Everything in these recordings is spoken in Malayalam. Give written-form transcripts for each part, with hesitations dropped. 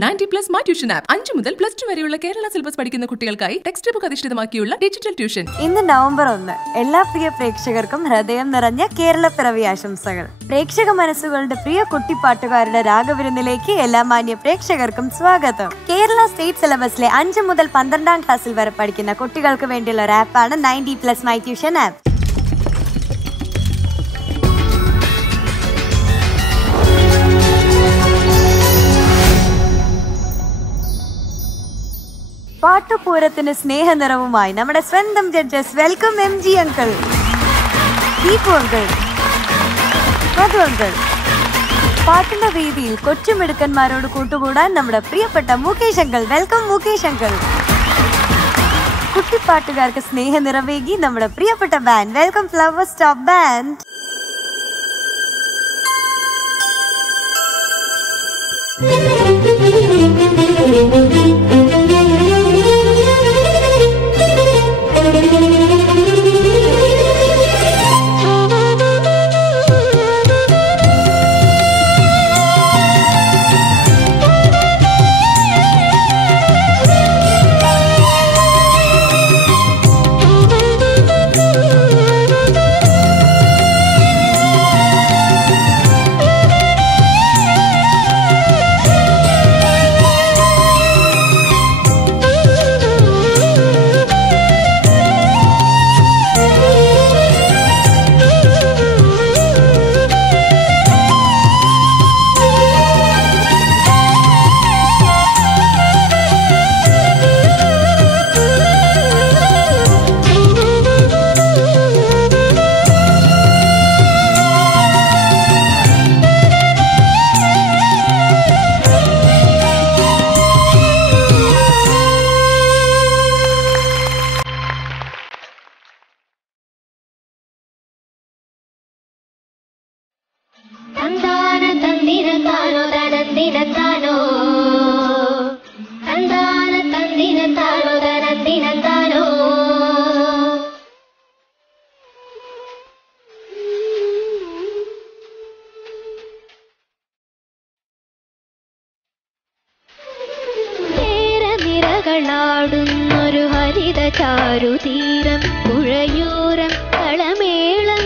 90+ My Tuition app 5 മുതൽ +2 വരെയുള്ള കേരള സിലബസ് പഠിക്കുന്ന കുട്ടികൾക്കായി ടെക്സ്റ്റ് ബുക്ക് അധിഷ്ഠിതമാക്കിയുള്ള ഡിജിറ്റൽ ട്യൂഷൻ. ഇന്ന് നവംബർ 1. എല്ലാ പ്രിയ പ്രേക്ഷകർക്കും ഹൃദയം നിറഞ്ഞ കേരളപ്പിറവി ആശംസകൾ. പ്രേക്ഷക മനസ്സുകളുടെ പ്രിയ കുട്ടിപ്പാട്ടുകാരുടെ രാഗവിരുന്നിലേക്ക് എല്ലാ മാന്യ പ്രേക്ഷകർക്കും സ്വാഗതം. കേരള സ്റ്റേറ്റ് സിലബസിലെ 5 മുതൽ 12ാം ക്ലാസ്സിൽ വരെ പഠിക്കുന്ന കുട്ടികൾക്ക് വേണ്ടിയുള്ള ഒരു ആപ്പാണ് 90+ My Tuition app. പാട്ടുപൂരത്തിന് സ്നേഹനിറവുമായി നമ്മുടെ സ്വന്തം judges. Welcome MG uncle, Deepu uncle, Madhu uncle. പാട്ടിന്റെ വേദിയിൽ കൊച്ചുമിടുക്കന്മാരോട് കൂട്ടുകൂടാൻ നമ്മുടെ പ്രിയപ്പെട്ട Mukesh uncle. Welcome Mukesh uncle. കുട്ടിപ്പാട്ടുകാർക്ക് സ്നേഹനിറവേകി നമ്മുടെ പ്രിയപ്പെട്ട band. Welcome Flowers top band. ൊരു ഹരിത ചാരുതീരം പുഴയൂരം കളമേളം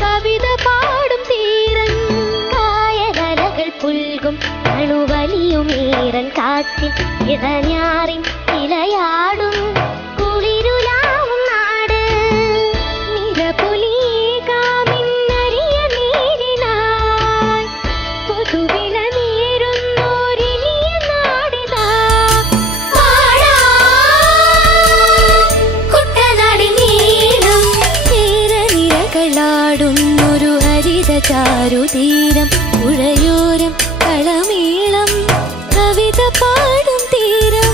കവിത പാടും തീരം കായകലകൾ പുൽകും അണുവലിയുമീരൻ കാറ്റിൽ ഇറഞ്ഞാറിൻ ഇലയാടും കുളിരുലാവും നാട് നിരപുലീകാമിന്നരിയ നീരിനായി പൊതുവിള നീരുന്നോരിനിയ നാടിതാ ാടുന്നൊരു ഹരിത ചാരുതീരം പുഴയോരം കളമേളം കവിത പാടും തീരം.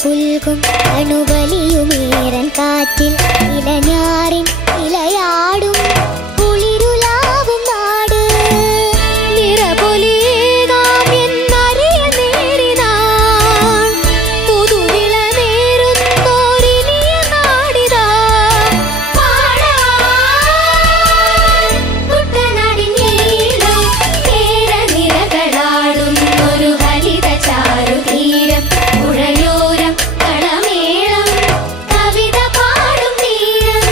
പുൽകും അണുബലിയുമേറൻ കാറ്റിൽ ഇലഞ്ഞാറിൻ ഇലയാടും കുളിരുലാവും നാട് നിറപൊലിയേകാം എന്നറിയ നേരിനാൾ പുതുവിള നേരുന്നോരിനിയ നാടിതാ കുട്ടനാടിൻ നീളം കേരനിരകളാടും ഒരു ഹരിത ചാരുതീരം പുഴയോരം കളമേളം കവിത പാടും തീരം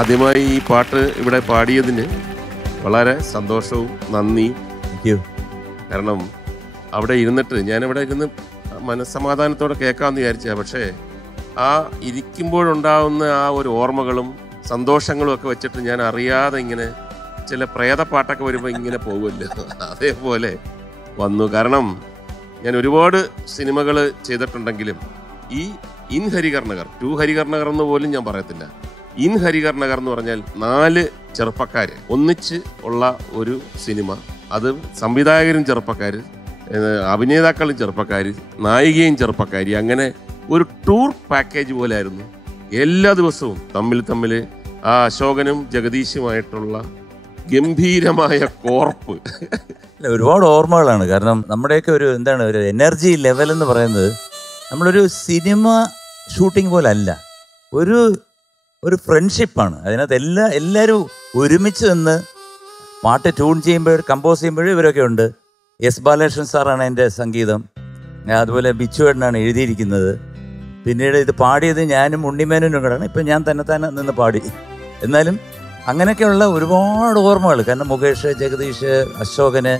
ആദ്യമായി ഈ പാട്ട് ഇവിടെ പാടിയതിന് വളരെ സന്തോഷവും നന്ദി. കാരണം അവിടെ ഇരുന്നിട്ട് ഞാനിവിടെ ഇരുന്ന് മനസ്സമാധാനത്തോടെ കേൾക്കാമെന്ന് വിചാരിച്ചാൽ, പക്ഷേ ആ ഇരിക്കുമ്പോഴുണ്ടാവുന്ന ആ ഒരു ഓർമ്മകളും സന്തോഷങ്ങളും ഒക്കെ വെച്ചിട്ട് ഞാൻ അറിയാതെ ഇങ്ങനെ ചില പ്രേതപ്പാട്ടൊക്കെ വരുമ്പോൾ ഇങ്ങനെ പോകുമല്ലോ, അതേപോലെ വന്നു. കാരണം ഞാൻ ഒരുപാട് സിനിമകൾ ചെയ്തിട്ടുണ്ടെങ്കിലും ഈ ഇൻ ഹരികർ നഗർ, ടു ഹരികർ നഗർ എന്ന് പോലും ഞാൻ പറയത്തില്ല. ഇൻ ഹരികർ നഗർ എന്ന് പറഞ്ഞാൽ 4 ചെറുപ്പക്കാർ ഒന്നിച്ച് ഉള്ള ഒരു സിനിമ. അത് സംവിധായകരും ചെറുപ്പക്കാർ, അഭിനേതാക്കളും ചെറുപ്പക്കാർ, നായികയും ചെറുപ്പക്കാരി, അങ്ങനെ ഒരു ടൂർ പാക്കേജ് പോലെ ആയിരുന്നു. എല്ലാ ദിവസവും തമ്മിൽ ആ അശോകനും ജഗദീശുമായിട്ടുള്ള ഗംഭീരമായ കോർപ്പ്. ഒരുപാട് ഓർമ്മകളാണ്. കാരണം നമ്മുടെയൊക്കെ ഒരു എന്താണ് ഒരു എനർജി ലെവൽ എന്ന് പറയുന്നത് നമ്മളൊരു സിനിമ ഷൂട്ടിംഗ് പോലെ അല്ല, ഒരു ഫ്രണ്ട്ഷിപ്പാണ്. അതിനകത്ത് എല്ലാവരും ഒരുമിച്ച് നിന്ന് പാട്ട് ട്യൂൺ ചെയ്യുമ്പോൾ കമ്പോസ് ചെയ്യുമ്പോഴും ഇവരൊക്കെ ഉണ്ട്. എസ് ബാലകൃഷ്ണൻ സാറാണ് എൻ്റെ സംഗീതം, അതുപോലെ ബിച്ചുവേട്ടനാണ് എഴുതിയിരിക്കുന്നത്. പിന്നീട് ഇത് പാടിയത് ഞാനും ഉണ്ണിമേനനും കൂടെയാണ്. ഇപ്പം ഞാൻ തന്നെ നിന്ന് പാടി. എന്നാലും അങ്ങനെയൊക്കെയുള്ള ഒരുപാട് ഓർമ്മകൾ. കാരണം മുകേഷ്, ജഗദീഷ്, അശോകന്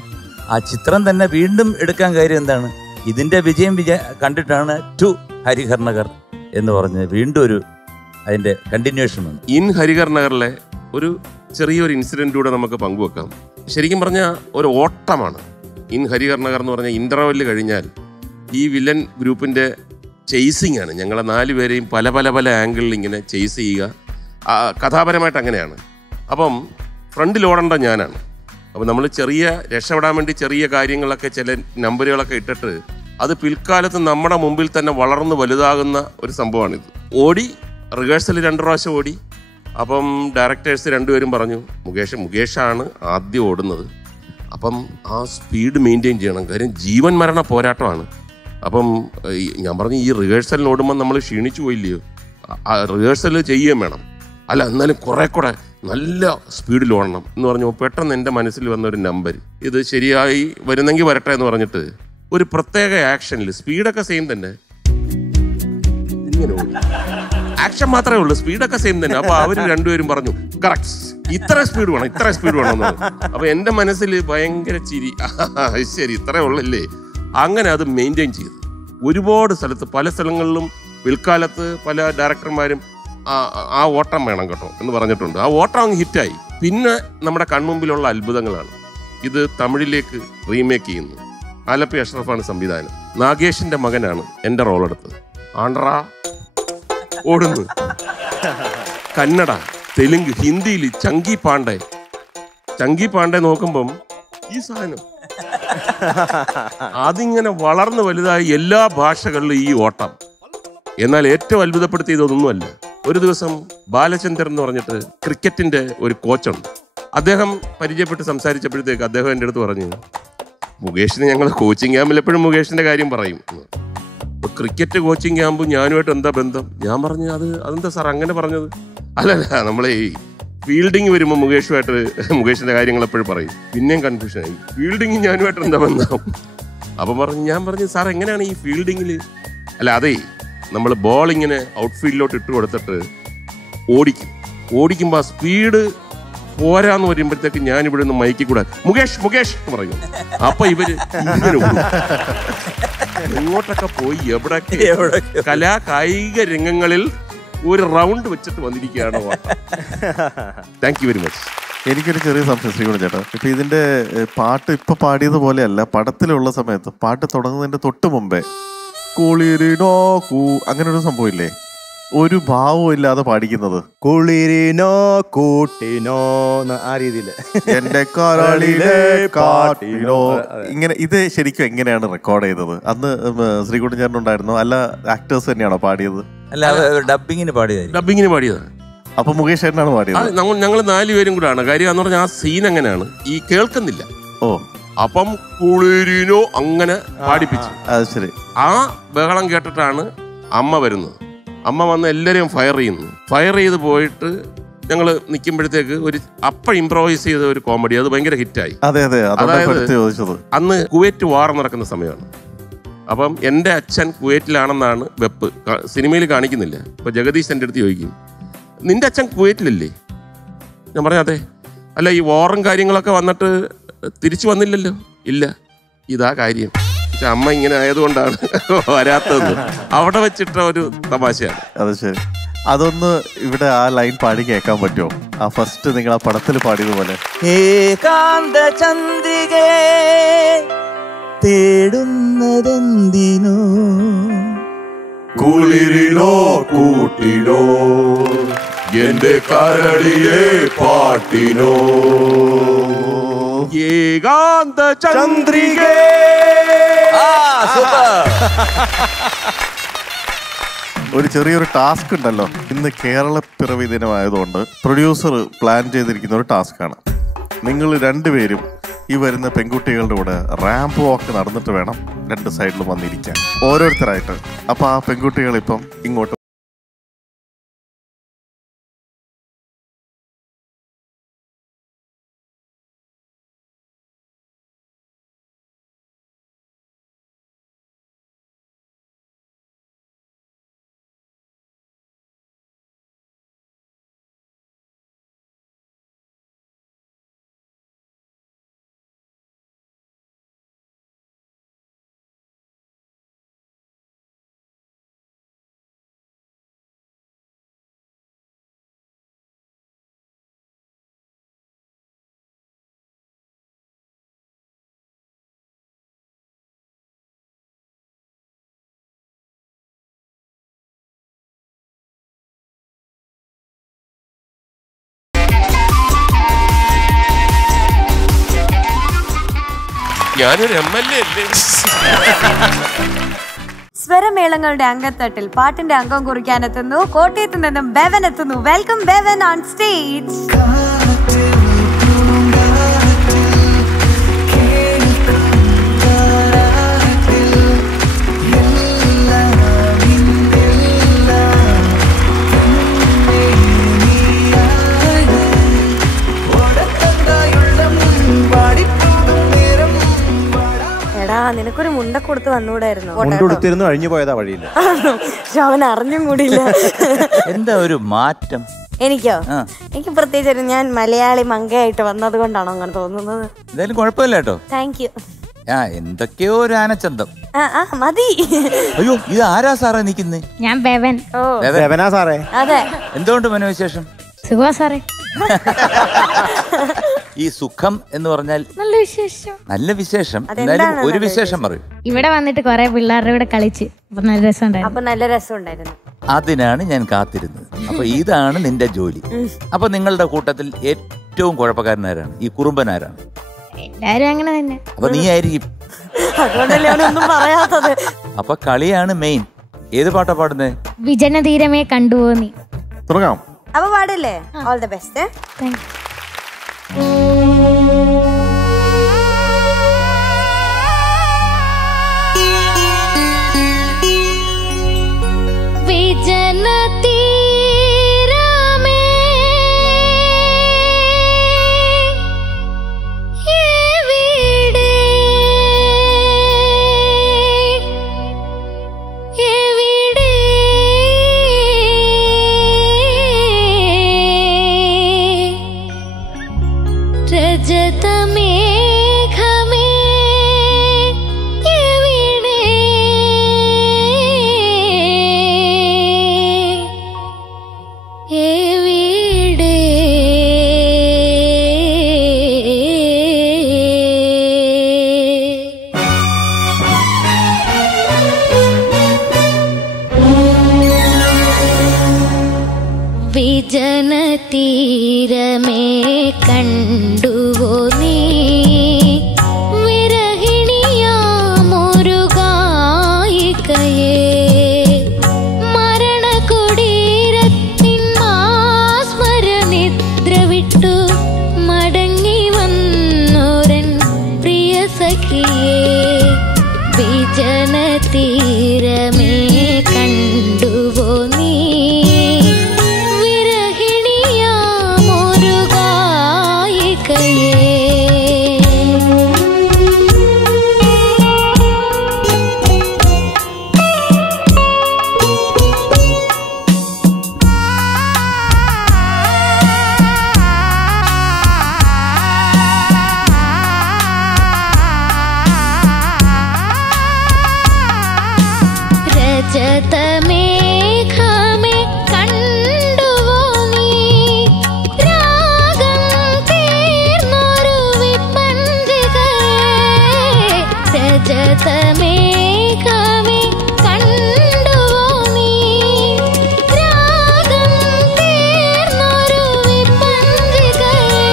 ആ ചിത്രം തന്നെ വീണ്ടും എടുക്കാൻ കാര്യം എന്താണ്, ഇതിൻ്റെ വിജയം കണ്ടിട്ടാണ് ടു ഹരിഹർ നഗർ എന്ന് പറഞ്ഞ് വീണ്ടും അതിൻ്റെ കണ്ടിന്യൂഷൻ വന്നു. ഇൻ ഹരിഹർ നഗറിലെ ഒരു ചെറിയൊരു ഇൻസിഡൻറ്റൂടെ നമുക്ക് പങ്കുവെക്കാം. ശരിക്കും പറഞ്ഞാൽ ഒരു ഓട്ടമാണ് ഇൻ ഹരിഹർ നഗർ എന്ന് പറഞ്ഞാൽ. ഇൻ്റർവെല്ല് കഴിഞ്ഞാൽ ഈ വില്ലൻ ഗ്രൂപ്പിൻ്റെ ചേസിങ് ആണ്. ഞങ്ങളെ 4 പേരെയും പല ആംഗിളിൽ ഇങ്ങനെ ചേസ് ചെയ്യുക. കഥാപരമായിട്ട് അങ്ങനെയാണ്. അപ്പം ഫ്രണ്ടിൽ ഓടേണ്ട ഞാനാണ്. അപ്പം നമ്മൾ ചെറിയ രക്ഷപ്പെടാൻ വേണ്ടി ചെറിയ കാര്യങ്ങളൊക്കെ ചില നമ്പറുകളൊക്കെ ഇട്ടിട്ട് അത് പിൽക്കാലത്ത് നമ്മുടെ മുമ്പിൽ തന്നെ വളർന്ന് വലുതാകുന്ന ഒരു സംഭവമാണിത്. ഓടി റിഹേഴ്സൽ 2 പ്രാവശ്യം ഓടി. അപ്പം ഡയറക്ടേഴ്സ് 2 പേരും പറഞ്ഞു, മുകേഷാണ് ആദ്യം ഓടുന്നത്, അപ്പം ആ സ്പീഡ് മെയിൻറ്റെയിൻ ചെയ്യണം, കാര്യം ജീവൻ മരണ പോരാട്ടമാണ്. അപ്പം ഞാൻ പറഞ്ഞു, ഈ റിഹേഴ്സലിന് ഓടുമ്പോൾ നമ്മൾ ക്ഷീണിച്ചു പോയില്ലയോ, റിഹേഴ്സൽ ചെയ്യുകയും വേണം, അല്ല എന്നാലും കുറെ കൂടെ നല്ല സ്പീഡിൽ ഓടണം എന്ന് പറഞ്ഞു. പെട്ടെന്ന് എൻ്റെ മനസ്സിൽ വന്നൊരു നമ്പർ, ഇത് ശരിയായി വരുന്നെങ്കിൽ വരട്ടെ എന്ന് പറഞ്ഞിട്ട് ഒരു പ്രത്യേക ആക്ഷനിൽ സ്പീഡൊക്കെ സെയിം തന്നെ, ഇങ്ങനെ ഓടി. ആക്ഷൻ മാത്രമേ ഉള്ളൂ, സ്പീഡൊക്കെ സെയിം തന്നെ. അപ്പോൾ അവർ 2 പേരും പറഞ്ഞു, കറക്റ്റ്, ഇത്ര സ്പീഡ് വേണം എന്ന്. അപ്പോൾ എൻ്റെ മനസ്സിൽ ഭയങ്കര ചിരി, ശരി ഇത്രേ ഉള്ളല്ലേ. അങ്ങനെ അത് മെയിൻറ്റെയിൻ ചെയ്തു. ഒരുപാട് സ്ഥലത്ത് പല സ്ഥലങ്ങളിലും പിൽക്കാലത്ത് പല ഡയറക്ടർമാരും ആ ഓട്ടം വേണം കേട്ടോ എന്ന് പറഞ്ഞിട്ടുണ്ട്. ആ ഓട്ടം അങ്ങ് ഹിറ്റായി. പിന്നെ നമ്മുടെ കൺമുമ്പിലുള്ള അത്ഭുതങ്ങളാണ്. ഇത് തമിഴിലേക്ക് റീമേക്ക് ചെയ്യുന്നു. ആലപ്പി അഷ്റഫാണ് സംവിധാനം. നാഗേഷിന്റെ മകനാണ് എൻ്റെ റോളെടുത്തത്. ആണ്ട്രാ ഓടുന്നു. കന്നഡ, തെലുങ്ക്, ഹിന്ദിയിൽ ചങ്കി പാണ്ഡെ നോക്കുമ്പം ഈ സാധനം അതിങ്ങനെ വളർന്നു വലുതായി എല്ലാ ഭാഷകളിലും ഈ ഓട്ടം. എന്നാൽ ഏറ്റവും അത്ഭുതപ്പെടുത്തിയതൊന്നുമല്ല. ഒരു ദിവസം ബാലചന്ദ്രൻ എന്ന് പറഞ്ഞിട്ട് ക്രിക്കറ്റിന്റെ ഒരു കോച്ചുണ്ട്. അദ്ദേഹം പരിചയപ്പെട്ട് സംസാരിച്ചപ്പോഴത്തേക്ക് അദ്ദേഹം എൻ്റെ അടുത്ത് പറഞ്ഞു, മുകേഷിന് ഞങ്ങൾ കോച്ചിങ് ക്യാമ്പിൽ എപ്പോഴും മുകേഷിന്റെ കാര്യം പറയും. ക്രിക്കറ്റ് കോച്ചിങ് ക്യാമ്പ് ഞാനുമായിട്ട് എന്താ ബന്ധം? ഞാൻ പറഞ്ഞു, അതെന്താ സാർ അങ്ങനെ പറഞ്ഞത്? അല്ലല്ല, നമ്മളെ ഈ ഫീൽഡിങ് വരുമ്പോൾ മുകേഷിന്റെ കാര്യങ്ങൾ എപ്പോഴും പറയും. പിന്നെയും കൺഫ്യൂഷനായി, ഫീൽഡിങ് ഞാനുമായിട്ട് എന്താ ബന്ധം? അപ്പം ഞാൻ പറഞ്ഞു, സാർ എങ്ങനെയാണ് ഈ ഫീൽഡിങ്ങിൽ? അല്ല അതേ, നമ്മൾ ബോൾ ഇങ്ങനെ ഔട്ട്ഫീൽഡിലോട്ട് ഇട്ട് കൊടുത്തിട്ട് ഓടിക്കുമ്പോൾ ആ സ്പീഡ് പോരാന്ന് വരുമ്പോഴത്തേക്ക് ഞാൻ ഇവിടെ നിന്ന് മൈക്കിൽ കൂടെ മുകേഷ് എന്ന് പറയും. അപ്പൊ ഇവര് ഇങ്ങനെ എങ്ങോട്ടൊക്കെ പോയി എവിടൊക്കെ കായിക രംഗങ്ങളിൽ ഒരു റൗണ്ട് വെച്ചിട്ട് വന്നിരിക്കുകയാണ്. Thank you very much. എനിക്കൊരു ചെറിയ സംശയം ശ്രീകുണ ചേട്ടാ, ഇപ്പൊ ഇതിന്റെ പാട്ട് ഇപ്പൊ പാടിയതുപോലെയല്ല, പടത്തിലുള്ള സമയത്ത് പാട്ട് തുടങ്ങുന്നതിന്റെ തൊട്ട് മുമ്പേ കുളിരിനോ അങ്ങനെ ഒരു സംഭവം ഇല്ലേ, ഒരു ഭാവവും ഇല്ലാതെ പാടിക്കുന്നത്? കുളിരിനോ കൂട്ടിനോ ആ രീതിയില്, എന്റെ കരളിലെ കാട്ടിനോ, ഇങ്ങനെ. ഇത് ശരിക്കും എങ്ങനെയാണ് റെക്കോർഡ് ചെയ്തത്? അന്ന് ശ്രീകുട്ടൻ ചേട്ടൻ ഉണ്ടായിരുന്നോ, അല്ല ആക്ടേഴ്സ് തന്നെയാണോ പാടിയത്? അല്ല, ഡബിങ്ങിന് പാടിയതാണ്. അപ്പൊ മുകേഷ് ചേട്ടനാണ് പാടിയത്? ഞങ്ങൾ 4 പേരും കൂടെ ആണ്. കാര്യം എന്ന് പറഞ്ഞാൽ ആ സീൻ എങ്ങനെയാണ്, ഈ കേൾക്കുന്നില്ല. അപ്പം കുളിരിനോ അങ്ങനെ പാടിപ്പിച്ചു. അത് ശരി. ആ ബഹളം കേട്ടിട്ടാണ് അമ്മ വരുന്നത്. അമ്മ വന്ന് എല്ലാവരെയും ഫയർ ചെയ്ത് പോയിട്ട് ഞങ്ങൾ നിൽക്കുമ്പോഴത്തേക്ക് അപ്പം ഇംപ്രോവൈസ് ചെയ്ത ഒരു കോമഡി, അത് ഭയങ്കര ഹിറ്റായി. അതായത് അന്ന് കുവൈറ്റ് വാർ നടക്കുന്ന സമയമാണ്. അപ്പം എൻ്റെ അച്ഛൻ കുവൈറ്റിലാണെന്നാണ് വെപ്പ്, സിനിമയിൽ കാണിക്കുന്നില്ല. അപ്പോൾ ജഗദീഷ് എൻ്റെ അടുത്ത് ചോദിക്കും, നിന്റെ അച്ഛൻ കുവൈറ്റിലല്ലേ? ഞാൻ പറഞ്ഞു അതെ. അല്ല ഈ വാറും കാര്യങ്ങളൊക്കെ വന്നിട്ട് തിരിച്ചു വന്നില്ലല്ലോ. ഇല്ല, ഇതാ കാര്യം. പക്ഷെ അമ്മ ഇങ്ങനെ ആയതുകൊണ്ടാണ് വരാത്തത്. അവിടെ വെച്ചിട്ട ഒരു തമാശയാണ്. അത് ശരി. അതൊന്ന് ഇവിടെ ആ ലൈൻ പാടി കേൾക്കാൻ പറ്റുമോ? ആ ഫസ്റ്റ് നിങ്ങൾ ആ പടത്തിൽ പാടിയതുപോലെ. ഏകാന്ത ചന്ദ്രികേ തേടുന്നതെന്തിനോ കുളിരിനോ കൂട്ടിനോ എന്റെ കരടിയെ പാട്ടിനോ ഏകാന്ത ചന്ദ്രികേ. ഒരു ചെറിയൊരു ടാസ്ക് ഉണ്ടല്ലോ. ഇന്ന് കേരള പിറവി ദിനമായതുകൊണ്ട് പ്രൊഡ്യൂസർ പ്ലാൻ ചെയ്തിരിക്കുന്ന ഒരു ടാസ്ക്കാണ്. നിങ്ങൾ രണ്ടുപേരും ഈ വരുന്ന പെൺകുട്ടികളുടെ കൂടെ റാമ്പ് വാക്ക് നടന്നിട്ട് വേണം രണ്ട് സൈഡിലും വന്നിരിക്കാൻ, ഓരോരുത്തരായിട്ട്. അപ്പൊ ആ പെൺകുട്ടികൾ ഇപ്പം ഇങ്ങോട്ട് ഞാനൊരു MLA അല്ലേ? സ്വരമേളങ്ങളുടെ അംഗത്തട്ടിൽ പാട്ടിന്റെ അംഗം കുറിക്കാനെത്തുന്നു കോട്ടയത്ത് നിന്നും ബെവൻ എത്തുന്നു. Welcome ബെവൻ on stage. നിനക്കൊരു മുണ്ട കൊടുത്ത് വന്നുകൂടായിരുന്നു. മുണ്ടെടുത്തിരുന്നു, അഴിഞ്ഞു പോയതാ വഴിയില്ല. അവൻ അറിഞ്ഞും കൂടിയില്ല. എന്താ ഒരു മാറ്റം? എനിക്കോ? എനിക്ക് പ്രത്യേകിച്ച് ഞാൻ മലയാളി മങ്കയായിട്ട് വന്നത് കൊണ്ടാണോ അങ്ങനെ തോന്നുന്നത്? എന്തായാലും കുഴപ്പമില്ല കേട്ടോ. Thank you. എന്തൊക്കെയോ ഒരു ആനച്ചന്തം. മതി. അയ്യോ, ഇത് ആരാ സാറേ നിക്കുന്നേ? ഞാൻ ബെവൻ. ബെവനാ സാറേ? അതെ. എന്തുകൊണ്ട് മനോവിശേഷം? സുഖമാ സാറേ. ഈ സുഖം എന്ന് പറഞ്ഞാൽ നല്ല വിശേഷം. നല്ല വിശേഷം. എന്തായാലും ഒരു വിശേഷം പറയും. ഇവിടെ വന്നിട്ട് കുറെ പിള്ളേരുടെ കൂടെ കളിച്ച് നല്ല രസമുണ്ടായിരുന്നു. നല്ല രസമുണ്ടായിരുന്നു. അതിനാണ് ഞാൻ കാത്തിരുന്നത്. അപ്പൊ ഇതാണ് നിന്റെ ജോലി. അപ്പൊ നിങ്ങളുടെ കൂട്ടത്തിൽ ഏറ്റവും കുഴപ്പക്കാരനാരാണ്? ഈ കുറുമ്പനാരാണ്? എല്ലാരും അങ്ങനെ തന്നെ. അപ്പൊ നീ ആയിരിക്കും. അതുകൊണ്ടല്ലേ അവനൊന്നും പറയാത്തത്. അപ്പൊ കളിയാണ് മെയിൻ. ഏത് പാട്ടാ പാടുന്നേ? വിജനതീരമേ കണ്ടുപോന്നി. തുടങ്ങാം. അപ്പൊ പാടില്ലേ? All the best. Thank you. വിജനതീരമേ കണ്ടുവോ നീ വിരഹിണിയാമൊരു ഗായികയെ മരണകുടീരത്തിൻ മാസ്മരനിദ്ര വിട്ടു മടങ്ങി വന്നോരൻ പ്രിയ സഖിയെ വിജനതീരമേ കണ്ടുവോ നീ രജതമേഘമേ കണ്ടുവോ നീ രാഗം തീർന്നൊരു വിപഞ്ചികയെ രജതമേഘമേ കണ്ടുവോ നീ രാഗം തീർന്നൊരു വിപഞ്ചികയെ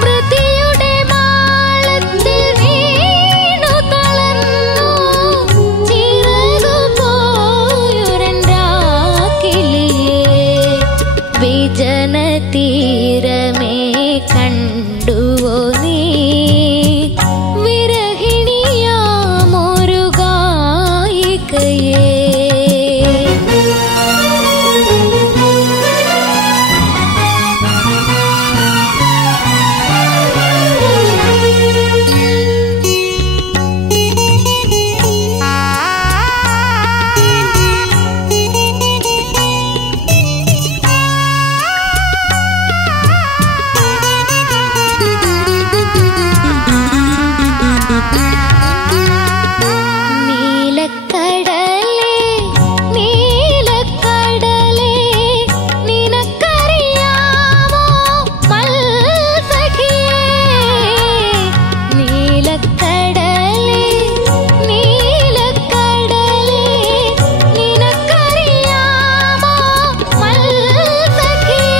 മൃതിയുടെ മാളത്തിൽ വീണു തളർന്നു ചിറകു പോയൊരൻ രാക്കിളിയേ വിജന തീരമേ കണ്ടുവോ നീ വിരഹിണിയാമൊരു ഗായികയേ. നീലക്കടലേ നീലക്കടലേ നിനക്കറിയാമോ മൽസഖിയേ നീലക്കടലേ നീലക്കടലേ നിനക്കറിയാമോ മൽസഖിയേ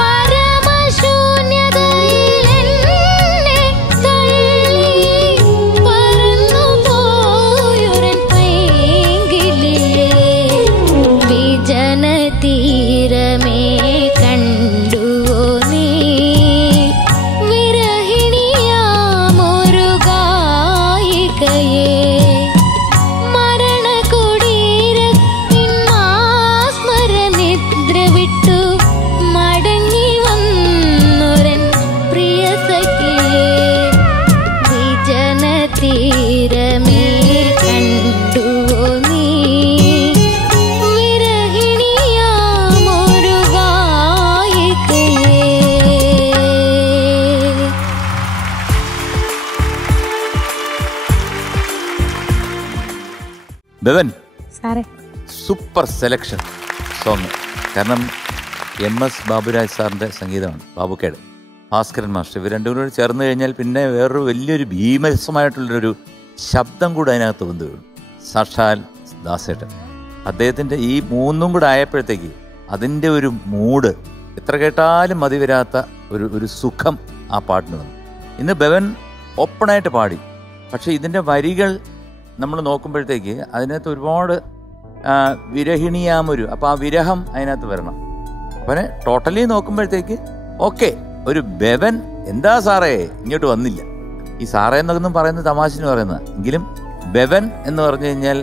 പരമശൂന്യതയിൽ എന്നെ തള്ളി പറന്നു പോയൊരൻ പൈങ്കിളിയേ വിജന തീരമേ കണ്ടുവോ നീ വിരഹിണിയാമൊരു ഗായികയേ മരണകുടീരത്തിൻ മാസ്മരനിദ്ര വിട്ടു മടങ്ങി വന്നൊരൻ പ്രിയ സഖിയേ വിജന തീരമേ കണ്ടുവോ നീ വിരഹിണിയാമൊരു ഗായികയേ. ബെവൻ, സാറേ സൂപ്പർ സെലക്ഷൻ സോങ്. കാരണം MS ബാബുരാജ് സാറിൻ്റെ സംഗീതമാണ്, ബാബുക്കേട്, ഭാസ്കരൻ മാസ്റ്റർ, ഇവർ രണ്ടും കൂടി ചേർന്ന് കഴിഞ്ഞാൽ പിന്നെ വേറൊരു വലിയൊരു ഭീമസമായിട്ടുള്ളൊരു ശബ്ദം കൂടെ അതിനകത്ത് വന്നു വീഴും. സാക്ഷാൽ ദാസേട്ടൻ, അദ്ദേഹത്തിൻ്റെ ഈ മൂന്നും കൂടെ ആയപ്പോഴത്തേക്ക് അതിൻ്റെ ഒരു മൂഡ് എത്ര കേട്ടാലും മതി വരാത്ത ഒരു സുഖം ആ പാട്ടിന് വന്നു. ഇന്ന് ബെവൻ ഓപ്പണായിട്ട് പാടി, പക്ഷേ ഇതിൻ്റെ വരികൾ നമ്മൾ നോക്കുമ്പോഴത്തേക്ക് അതിനകത്ത് ഒരുപാട് വിരഹിണിയാമൊരു, അപ്പോൾ ആ വിരഹം അതിനകത്ത് വരണം. അപ്പം ടോട്ടലി നോക്കുമ്പോഴത്തേക്ക് ഓക്കെ, ഒരു ബെവൻ എന്താ സാറേ ഇങ്ങോട്ട് വന്നില്ല. ഈ സാറേ എന്നൊന്നും പറയുന്നത് തമാശന് പറയുന്നത്, എങ്കിലും ബെവൻ എന്ന് പറഞ്ഞു കഴിഞ്ഞാൽ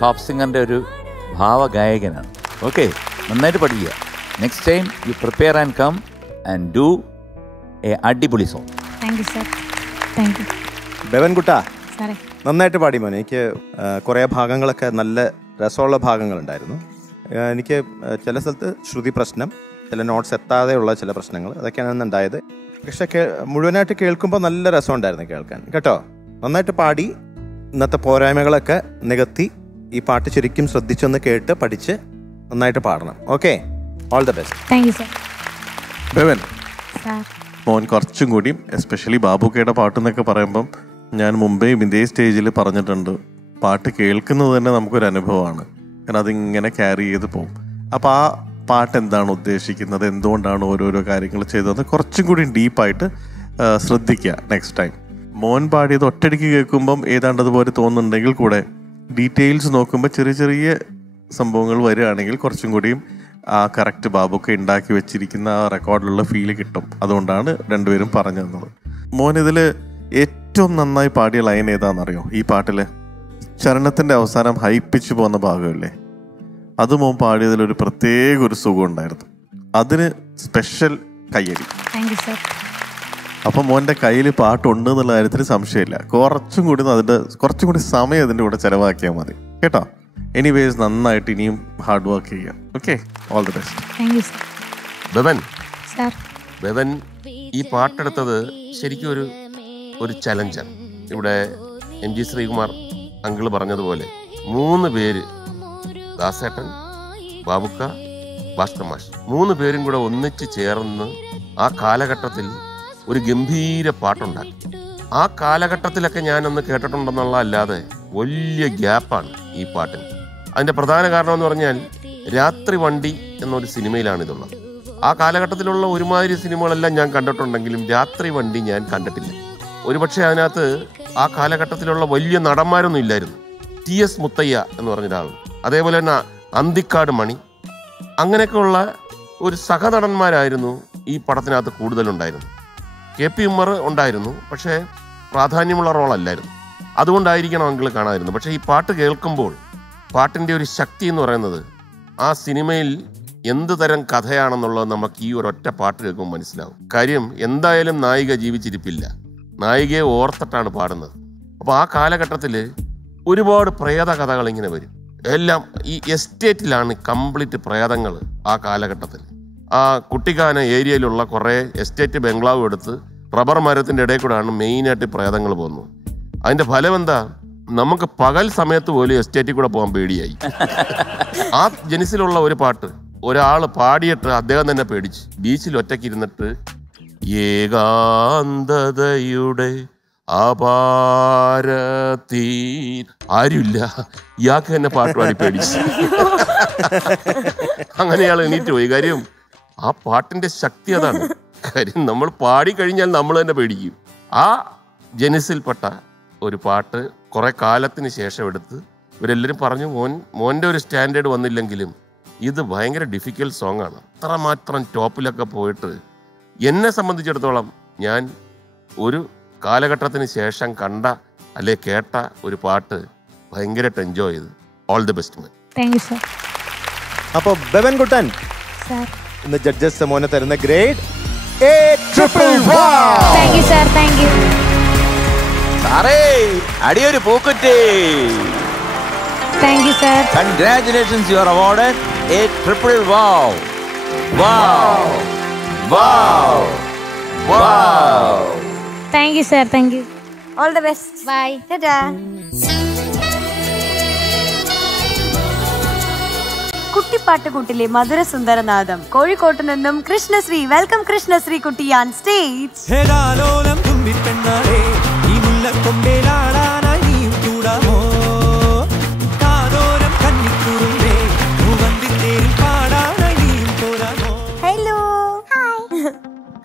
ടോപ്പ് സിംഗറിൻ്റെ ഒരു ഭാവഗായകനാണ്. ഓക്കെ, നന്നായിട്ട് പഠിക്കുക. Next time you prepare and come and do a അടിപൊളി song. Thank you sir. Thank you Bevan കുട്ടാ, സാറേ. നന്നായിട്ട് പാടി മോനെ. എനിക്ക് കുറേ ഭാഗങ്ങളൊക്കെ നല്ല രസമുള്ള ഭാഗങ്ങളുണ്ടായിരുന്നു. എനിക്ക് ചില സ്ഥലത്ത് ശ്രുതി പ്രശ്നം, ചില നോട്ട്സ് എത്താതെയുള്ള ചില പ്രശ്നങ്ങൾ, അതൊക്കെയാണ് ഉണ്ടായത്. പക്ഷെ മുഴുവനായിട്ട് കേൾക്കുമ്പോൾ നല്ല രസമുണ്ടായിരുന്നു കേൾക്കാൻ കേട്ടോ. നന്നായിട്ട് പാടി, ഇന്നത്തെ പോരായ്മകളൊക്കെ നികത്തി ഈ പാട്ട് ശരിക്കും ശ്രദ്ധിച്ചൊന്ന് കേട്ട് പഠിച്ച് നന്നായിട്ട് പാടണം. Okay, all the best. Thank you sir. ബെവൻ, sir മോൻ കുറച്ചും കൂടിയും എസ്പെഷ്യലി ബാബുക്കയുടെ പാട്ടെന്നൊക്കെ പറയുമ്പം ഞാൻ മുമ്പേയും ഇതേ സ്റ്റേജിൽ പറഞ്ഞിട്ടുണ്ട്, പാട്ട് കേൾക്കുന്നത് തന്നെ നമുക്കൊരു അനുഭവമാണ്. കാരണം അതിങ്ങനെ ക്യാരി ചെയ്ത് പോകും. അപ്പോൾ ആ പാട്ട് എന്താണ് ഉദ്ദേശിക്കുന്നത്, എന്തുകൊണ്ടാണ് ഓരോരോ കാര്യങ്ങൾ ചെയ്തത്, കുറച്ചും കൂടി ഡീപ്പായിട്ട് ശ്രദ്ധിക്കുക നെക്സ്റ്റ് ടൈം. മോൻ പാടിയത് ഒറ്റയടിക്ക് കേൾക്കുമ്പം ഏതാണ്ടതുപോലെ തോന്നുന്നുണ്ടെങ്കിൽ കൂടെ ഡീറ്റെയിൽസ് നോക്കുമ്പോൾ ചെറിയ ചെറിയ സംഭവങ്ങൾ വരികയാണെങ്കിൽ കുറച്ചും കൂടിയും ആ കറക്റ്റ് ബാബുക്ക് ഉണ്ടാക്കി വെച്ചിരിക്കുന്ന ആ റെക്കോർഡിലുള്ള ഫീല് കിട്ടും. അതുകൊണ്ടാണ് രണ്ടുപേരും പറഞ്ഞു തന്നത്. മോൻ ഇതിൽ ഏറ്റവും നന്നായി പാടിയ ലൈൻ ഏതാണെന്നറിയോ? ഈ പാട്ടില് ചരണത്തിൻ്റെ അവസാനം ഹൈപ്പിച്ച് പോകുന്ന ഭാഗമില്ലേ, അത് മോൻ പാടിയതിലൊരു പ്രത്യേക ഒരു സുഖം ഉണ്ടായിരുന്നു. അതിന് സ്പെഷ്യൽ കയ്യടി. അപ്പം മോൻ്റെ കയ്യിൽ പാട്ടുണ്ട് എന്നുള്ള കാര്യത്തിൽ സംശയമില്ല. കുറച്ചും കൂടി സമയം അതിൻ്റെ കൂടെ ചിലവാക്കിയാൽ മതി കേട്ടോ. എനിവേസ്, നന്നായിട്ട് ഇനിയും ഹാർഡ് വർക്ക് ചെയ്യാം. Okay, all the best. Bevan ഈ പാട്ടെടുത്തത് ശരിക്കും ഒരു ചലഞ്ചാണ്. ഇവിടെ MG ശ്രീകുമാർ അങ്കിള് പറഞ്ഞതുപോലെ 3 പേര്, ദാസേട്ടൻ, ബാബുക്ക, ഭാസ്കർ മാഷ്, 3 പേരും കൂടെ ഒന്നിച്ച് ചേർന്ന് ആ കാലഘട്ടത്തിൽ ഒരു ഗംഭീര പാട്ടുണ്ടാക്കി. ആ കാലഘട്ടത്തിലൊക്കെ ഞാനൊന്ന് കേട്ടിട്ടുണ്ടെന്നുള്ള അല്ലാതെ വലിയ ഗ്യാപ്പാണ് ഈ പാട്ടിന്. അതിൻ്റെ പ്രധാന കാരണം എന്ന് പറഞ്ഞാൽ രാത്രി വണ്ടി എന്നൊരു സിനിമയിലാണ് ഇതുള്ളത്. ആ കാലഘട്ടത്തിലുള്ള ഒരുമാതിരി സിനിമകളെല്ലാം ഞാൻ കണ്ടിട്ടുണ്ടെങ്കിലും രാത്രി വണ്ടി ഞാൻ കണ്ടിട്ടില്ല. ഒരുപക്ഷെ അതിനകത്ത് ആ കാലഘട്ടത്തിലുള്ള വലിയ നടന്മാരൊന്നും ഇല്ലായിരുന്നു. TS മുത്തയ്യ എന്ന് പറഞ്ഞൊരാൾ, അതേപോലെ തന്നെ അന്തിക്കാട് മണി, അങ്ങനെയൊക്കെയുള്ള ഒരു സഹനടന്മാരായിരുന്നു ഈ പടത്തിനകത്ത് കൂടുതലുണ്ടായിരുന്നു. KP ഉമ്മർ ഉണ്ടായിരുന്നു, പക്ഷേ പ്രാധാന്യമുള്ള റോളല്ലായിരുന്നു. അതുകൊണ്ടായിരിക്കണം അങ്കിൾ കാണാമായിരുന്നു. പക്ഷേ ഈ പാട്ട് കേൾക്കുമ്പോൾ പാട്ടിൻ്റെ ഒരു ശക്തി എന്ന് പറയുന്നത് ആ സിനിമയിൽ എന്ത് തരം കഥയാണെന്നുള്ളത് നമുക്ക് ഈ ഒരൊറ്റ പാട്ട് കേൾക്കുമ്പോൾ മനസ്സിലാവും. കാര്യം എന്തായാലും നായിക ജീവിച്ചിരിപ്പില്ല, നായികയെ ഓർത്തിട്ടാണ് പാടുന്നത്. അപ്പോൾ ആ കാലഘട്ടത്തിൽ ഒരുപാട് പ്രേത കഥകൾ ഇങ്ങനെ വരും. എല്ലാം ഈ എസ്റ്റേറ്റിലാണ് കംപ്ലീറ്റ് പ്രേതങ്ങൾ. ആ കാലഘട്ടത്തിൽ ആ കുട്ടിക്കാന ഏരിയയിലുള്ള കുറേ എസ്റ്റേറ്റ് ബംഗ്ലാവ് എടുത്ത് റബ്ബർ മരത്തിൻ്റെ ഇടയിൽ കൂടെയാണ് മെയിനായിട്ട് പ്രേതങ്ങൾ പോകുന്നത്. അതിൻ്റെ ഫലം എന്താ? നമുക്ക് പകൽ സമയത്ത് പോലും എസ്റ്റേറ്റിൽ കൂടെ പോകാൻ പേടിയായി. ആ ജനിസിലുള്ള ഒരു പാട്ട് ഒരാൾ പാടിയിട്ട് അദ്ദേഹം തന്നെ പേടിച്ച് ബീച്ചിൽ ഒറ്റയ്ക്ക് ഇരുന്നിട്ട് ഏകാന്തതയുടെ അപാരതീ, ആരുമില്ല, ഇയാൾക്ക് തന്നെ പാട്ട് പാടി പേടിച്ച്. അങ്ങനെ ഇയാൾ എണീറ്റ് പോയി. കാര്യം ആ പാട്ടിന്റെ ശക്തി അതാണ്. കാര്യം നമ്മൾ പാടിക്കഴിഞ്ഞാൽ നമ്മൾ തന്നെ പേടിക്കും. ആ ജനിസിൽപ്പെട്ട ഒരു പാട്ട് കുറെ കാലത്തിന് ശേഷം എടുത്ത് ഇവരെല്ലാവരും പറഞ്ഞു, മോൻ്റെ ഒരു സ്റ്റാൻഡേർഡ് വന്നില്ലെങ്കിലും ഇത് ഭയങ്കര ഡിഫിക്കൽട്ട് സോങ് ആണ്. അത്രമാത്രം ടോപ്പിലൊക്കെ പോയിട്ട് എന്നെ സംബന്ധിച്ചിടത്തോളം ഞാൻ ഒരു കാലഘട്ടത്തിന് ശേഷം കണ്ട അല്ലെ കേട്ട ഒരു പാട്ട് ഭയങ്കരമായിട്ട് എൻജോയ് ചെയ്തു. All the best man. Thank you sir. അപ്പോൾ ബെവൻ കുട്ടൻ സർ ഇന്ന് ജഡ്ജസ് മോനെ തരുന്ന grade A++. Thank you sir. Thank you സാറേ, അടിയൊരു പൂക്കുറ്റി. Thank you sir. Congratulations, you are awarded A++. Wow. Wow. Wow. Wow. Thank you sir. Thank you. All the best. Bye. Tata. കുട്ടിപ്പാട്ടുകൂട്ടിലെ മധുരസുന്ദരനാദം കോഴിക്കോട്ട് നിന്നും കൃഷ്ണശ്രീ. വെൽക്കം കൃഷ്ണശ്രീ കുട്ടി ഓൺ സ്റ്റേജ്. ഹലോ.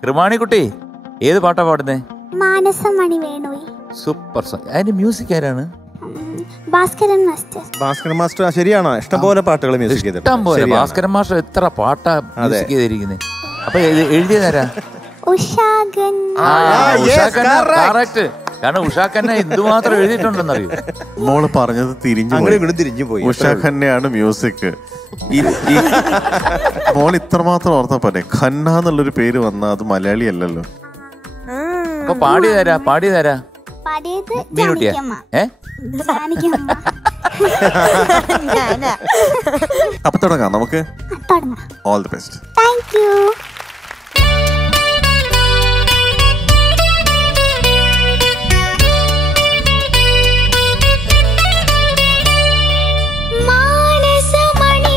കൃമാണിക്കുട്ടി, ഏത് പാട്ടാ പാടുന്നേ? മാനസമണി വേണോയി. Super song. അതിന്റെ മ്യൂസിക് ആരാണ്? ഭാസ്കരൻ മാസ്റ്റർ. ഭാസ്കരൻ മാസ്റ്റർ ശരിയാണോ? ഇഷ്ടംപോലെ പാട്ടുകൾ മ്യൂസിക് ചെയ്തിട്ടുണ്ട്. ഇഷ്ടംപോലെ. ഭാസ്കരൻ മാസ്റ്റർ എത്ര പാട്ടാ മ്യൂസിക് ചെയ്തിരിക്കുന്നത്. അപ്പൊ എഴുതിയതാരാ? ഉഷാഖൻ. കാരണം ഉഷാഖന്നെ എന്തുമാത്രം എഴുതിയിട്ടുണ്ടെന്നറിയോ? മോള് പറഞ്ഞത് തിരിഞ്ഞു പോയി. ഉഷാഖന്നെയാണ് മ്യൂസിക്. മോൾ ഇത്രമാത്രം ഓർത്താ പോലെ. ഖന്ന എന്നുള്ളൊരു പേര് വന്ന അത് മലയാളി അല്ലല്ലോ. അപ്പൊ പാടിയതാരാ? പാടിയത് മീനുട്ടിയാ? അപ്പൊ തുടങ്ങാം നമുക്ക്. All the best. Thank you. മാനസമണി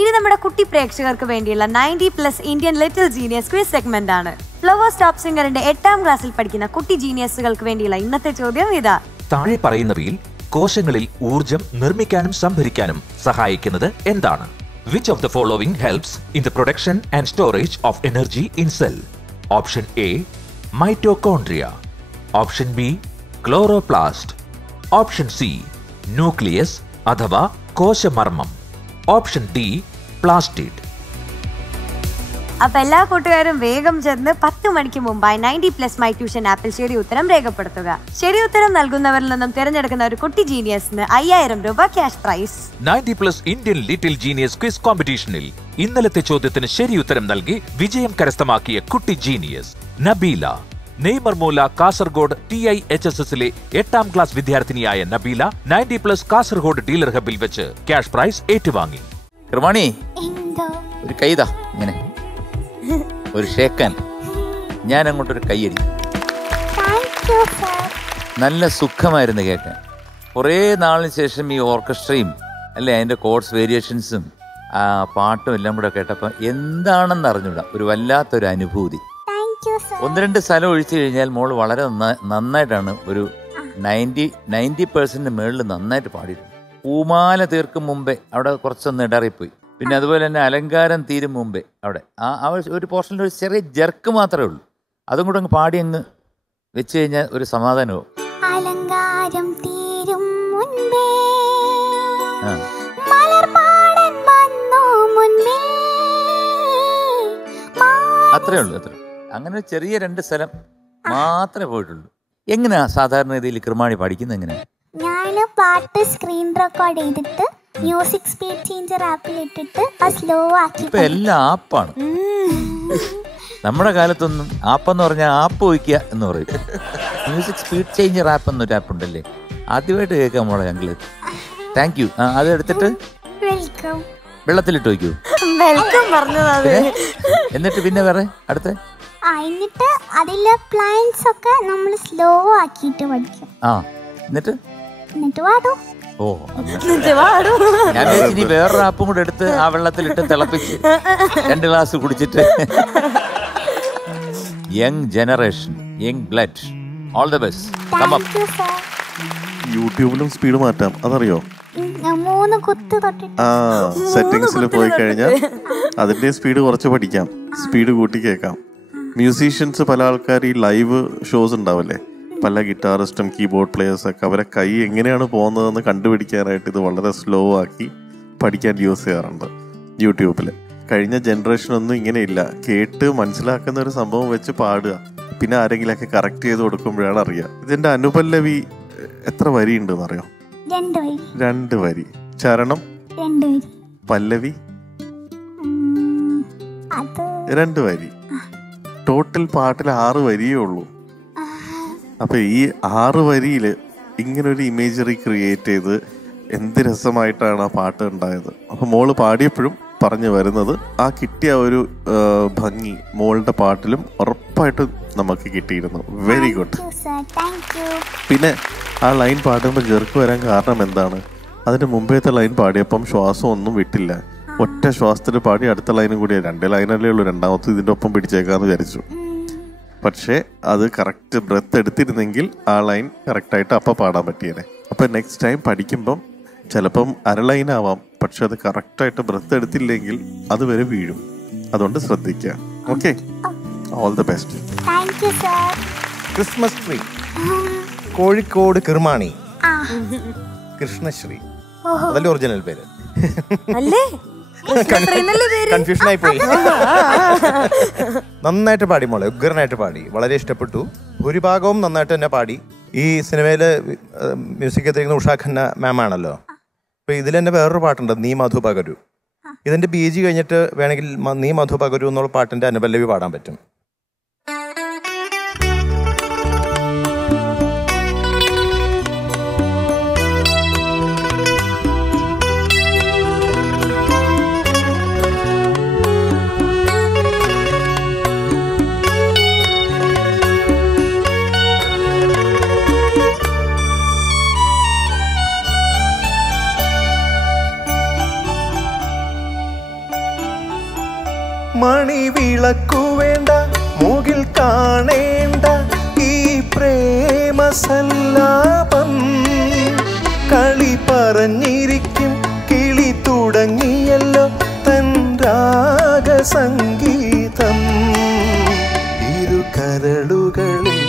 ഇനി നമ്മുടെ കുട്ടി പ്രേക്ഷകർക്ക് വേണ്ടിയുള്ള 90+ Indian little genius quiz segment ആണ്. ഫ്ലവേഴ്സ് ടോപ്പ് സിംഗറിന്റെ 8ാം ക്ലാസ്സിൽ പഠിക്കുന്ന കുട്ടി ജീനിയസുകൾക്ക് വേണ്ടിയുള്ള ഇന്നത്തെ ചോദ്യം ഇതാ. താഴെ പറയുന്നവയിൽ കോശങ്ങളിൽ ഊർജം നിർമ്മിക്കാനും സംഭരിക്കാനും സഹായിക്കുന്നത് എന്താണ്? Which of the following helps in the production and storage of energy in cell? Option A, mitochondria. Option B, chloroplast. Option C, nucleus അഥവാ കോശമർമ്മം. Option D, plastid. അപ്പൊ എല്ലാ കൂട്ടുകാരും വേഗം ചെന്ന് 10 മണിക്ക് മുമ്പായി 90+ മൈ ട്യൂഷൻ ആപ്പിൽ ശരി ഉത്തരം രേഖപ്പെടുത്തുക. ശരി ഉത്തരം നൽകുന്നവരിൽ നിന്നും തിരഞ്ഞെടുക്കുന്ന ഒരു കുട്ടി ജീനിയസിന് 5000 രൂപ cash prize. 90+ Indian little genius quiz കോമ്പറ്റീഷനിൽ ഇന്നലത്തെ ചോദ്യത്തിന് ശരി ഉത്തരം നൽകി വിജയം കരസ്ഥമാക്കിയ കുട്ടി ജീനിയസ് നബീല. നെയ്മർമൂല കാസർഗോഡ് TIHSSലെ 8ാം ക്ലാസ് വിദ്യാർത്ഥിനിയായ നബീല 90+ കാസർഗോഡ് ഡീലർ ഹബിൽ വെച്ച് ക്യാഷ് പ്രൈസ് ഏറ്റുവാങ്ങി. ഒരു കൈതാ ഇങ്ങനെ ഒരു ഷേക്കാൻ, ഞാൻ അങ്ങോട്ടൊരു കൈയടി. നല്ല സുഖമായിരുന്നു കേൾക്കാൻ. കുറേ നാളിന് ശേഷം ഈ ഓർക്കസ്ട്രയും അല്ലെ അതിൻ്റെ കോഡ്സ് വേരിയേഷൻസും ആ പാട്ടും എല്ലാം കൂടെ കേട്ടപ്പോൾ എന്താണെന്ന് അറിഞ്ഞൂടാ, ഒരു വല്ലാത്തൊരു അനുഭൂതി. 1-2 സ്ഥലം ഒഴിച്ചു കഴിഞ്ഞാൽ മോള് വളരെ നന്നായിട്ടാണ് ഒരു 90% മുകളിൽ നന്നായിട്ട് പാടിയിട്ടുണ്ട്. പൂമാല തീർക്കും മുമ്പേ അവിടെ കുറച്ചൊന്ന് ഇടറിപ്പോയി. പിന്നെ അതുപോലെ തന്നെ അലങ്കാരം തീരും മുമ്പേ അവിടെ ആ ഒരു പോർഷനിൽ ഒരു ചെറിയ ജെർക്ക് മാത്രമേ ഉള്ളൂ. അതും കൂടെ അങ്ങ് പാടി അങ്ങ് വെച്ച് കഴിഞ്ഞാൽ ഒരു സമാധാനവും. അലങ്കാരം തീരും മുൻപേ അത്രേ ഉള്ളൂ. അങ്ങനെ ചെറിയ 2 സ്ഥലം മാത്രമേ പോയിട്ടുള്ളൂ. എങ്ങനെയാ സാധാരണ രീതിയിൽ കൃമാണി പഠിക്കുന്നത്? എങ്ങനെയാ? ഞാൻ പാട്ട് സ്ക്രീൻ റെക്കോർഡ് ചെയ്തിട്ട് മ്യൂസിക് സ്പീഡ് ചേഞ്ചർ ആപ്പിൽ ഇട്ടിട്ട് സ്ലോ ആക്കി. ഇപ്പൊ എല്ലാം ആപ്പാണ്. നമ്മുടെ കാലത്തൊന്നും ആപ്പെന്ന് പറഞ്ഞാൽ ആപ്പ് വയ്ക്കുക എന്ന് പറയും. മ്യൂസിക് സ്പീഡ് ചേഞ്ചർ ആപ്പ് എന്നൊരു ആപ്പ് ഉണ്ടല്ലേ, ആദ്യമായിട്ട് കേൾക്കാം മോളെ ഞങ്ങള്. Thank you. അത് എടുത്തിട്ട് വെള്ളത്തിലിട്ട് വയ്ക്കൂ. എന്നിട്ട് പിന്നെ വേറെ അടുത്ത എന്നിട്ട് അതിലെ പ്ലാന്റ്സ് ഒക്കെ നമ്മൾ സ്ലോ ആക്കിയിട്ട് പഠിക്കും. എന്നിട്ട് പാടും. ഓ, ഞാൻ ഇനി വേറൊരു ആപ്പും കൂടെ എടുത്ത് ആ വെള്ളത്തിലിട്ട് തിളപ്പിച്ച് 2 ഗ്ലാസ് കുടിച്ചിട്ട്. Young generation, young blood, all the best. യൂട്യൂബിലും സ്പീഡ് മാറ്റാം, അതറിയോ? 3 കുത്ത് തൊട്ടിട്ട് സെറ്റിംഗ്സിൽ പോയി കഴിഞ്ഞാൽ അതിന്റെ സ്പീഡ് കുറച്ച് പഠിക്കാം, സ്പീഡ് കൂട്ടി കേൾക്കാം. മ്യൂസീഷ്യൻസ് പല ആൾക്കാർ ഈ ലൈവ് ഷോസ് ഉണ്ടാവില്ലേ, പല ഗിറ്റാറിസ്റ്റും കീബോർഡ് പ്ലേയേഴ്സൊക്കെ അവരെ കൈ എങ്ങനെയാണ് പോകുന്നതെന്ന് കണ്ടുപിടിക്കാനായിട്ട് ഇത് വളരെ സ്ലോ ആക്കി പഠിക്കാൻ യൂസ് ചെയ്യാറുണ്ട് യൂട്യൂബിൽ. കഴിഞ്ഞ ജനറേഷനൊന്നും ഇങ്ങനെയില്ല, കേട്ട് മനസ്സിലാക്കുന്ന ഒരു സംഭവം വെച്ച് പാടുക, പിന്നെ ആരെങ്കിലുമൊക്കെ കറക്റ്റ് ചെയ്ത് കൊടുക്കുമ്പോഴാണ് അറിയുക. ഇതിന്റെ അനുപല്ലവി എത്ര വരി ഉണ്ടെന്ന് അറിയോ? 2 വരി. ചരണം 2 വരി. പല്ലവി 2 വരി. ടോട്ടൽ പാട്ടിൽ 6 വരിയേ ഉള്ളൂ. അപ്പൊ ഈ 6 വരിയില് ഇങ്ങനൊരു ഇമേജറി ക്രിയേറ്റ് ചെയ്ത് എന്ത് രസമായിട്ടാണ് ആ പാട്ട് ഉണ്ടായത്. അപ്പൊ മോള് പാടിയപ്പോഴും പറഞ്ഞു വരുന്നത് ആ കിട്ടിയ ഒരു ഭംഗി മോളുടെ പാട്ടിലും ഉറപ്പായിട്ടും നമുക്ക് കിട്ടിയിരുന്നു. Very good. പിന്നെ ആ ലൈൻ പാടുമ്പോൾ ജെർക്ക് വരാൻ കാരണം എന്താണ്? അതിന് മുമ്പേത്തെ ലൈൻ പാടിയപ്പം ശ്വാസം ഒന്നും വിട്ടില്ല, ഒറ്റ ശ്വാസത്തിൽ പാടി അടുത്ത ലൈനും കൂടി. 2 ലൈനല്ലേ ഉള്ളൂ, രണ്ടാമത്തെ ഇതിൻ്റെ ഒപ്പം പിടിച്ചേക്കാന്ന് വിചാരിച്ചു. പക്ഷേ അത് കറക്റ്റ് ബ്രെത്ത് എടുത്തിരുന്നെങ്കിൽ ആ ലൈൻ കറക്റ്റായിട്ട് അപ്പം പാടാൻ പറ്റിയേനെ. അപ്പം നെക്സ്റ്റ് ടൈം പഠിക്കുമ്പം ചിലപ്പം 1/2 ലൈൻ ആവാം, പക്ഷെ അത് കറക്റ്റായിട്ട് ബ്രെത്ത് എടുത്തില്ലെങ്കിൽ അത് വരെ വീഴും. അതുകൊണ്ട് ശ്രദ്ധിക്കുക. Okay, all the best. Christmas tree, Kozhikode Kirmani, Krishnasree, അതല്ലേ ഒറിജിനൽ പേര്? കൺഫ്യൂഷൻ ആയി പോയി. നന്നായിട്ട് പാടി മോളെ, ഉഗ്രനായിട്ട് പാടി, വളരെ ഇഷ്ടപ്പെട്ടു. ഭൂരിഭാഗവും നന്നായിട്ട് തന്നെ പാടി. ഈ സിനിമയില് മ്യൂസിക് എത്തിയിരിക്കുന്ന ഉഷാ ഖന്ന മാം ആണല്ലോ. അപ്പൊ ഇതിൽ തന്നെ വേറൊരു പാട്ടുണ്ട്, നീ മധു പകരു. ഇതിന്റെ BG കഴിഞ്ഞിട്ട് വേണമെങ്കിൽ നീ മധു പകരു എന്നുള്ള പാട്ടിന്റെ അനുപല്ലവി പാടാൻ പറ്റും. മണിവിളക്കു വേണ്ട മുകിൽ കാണേണ്ട ഈ പ്രേമസല്ലാപം കളി പറഞ്ഞിരിക്കും കിളി തുടങ്ങിയല്ലോ തൻ രാഗസംഗീതം ഇരു കരളുകളിൽ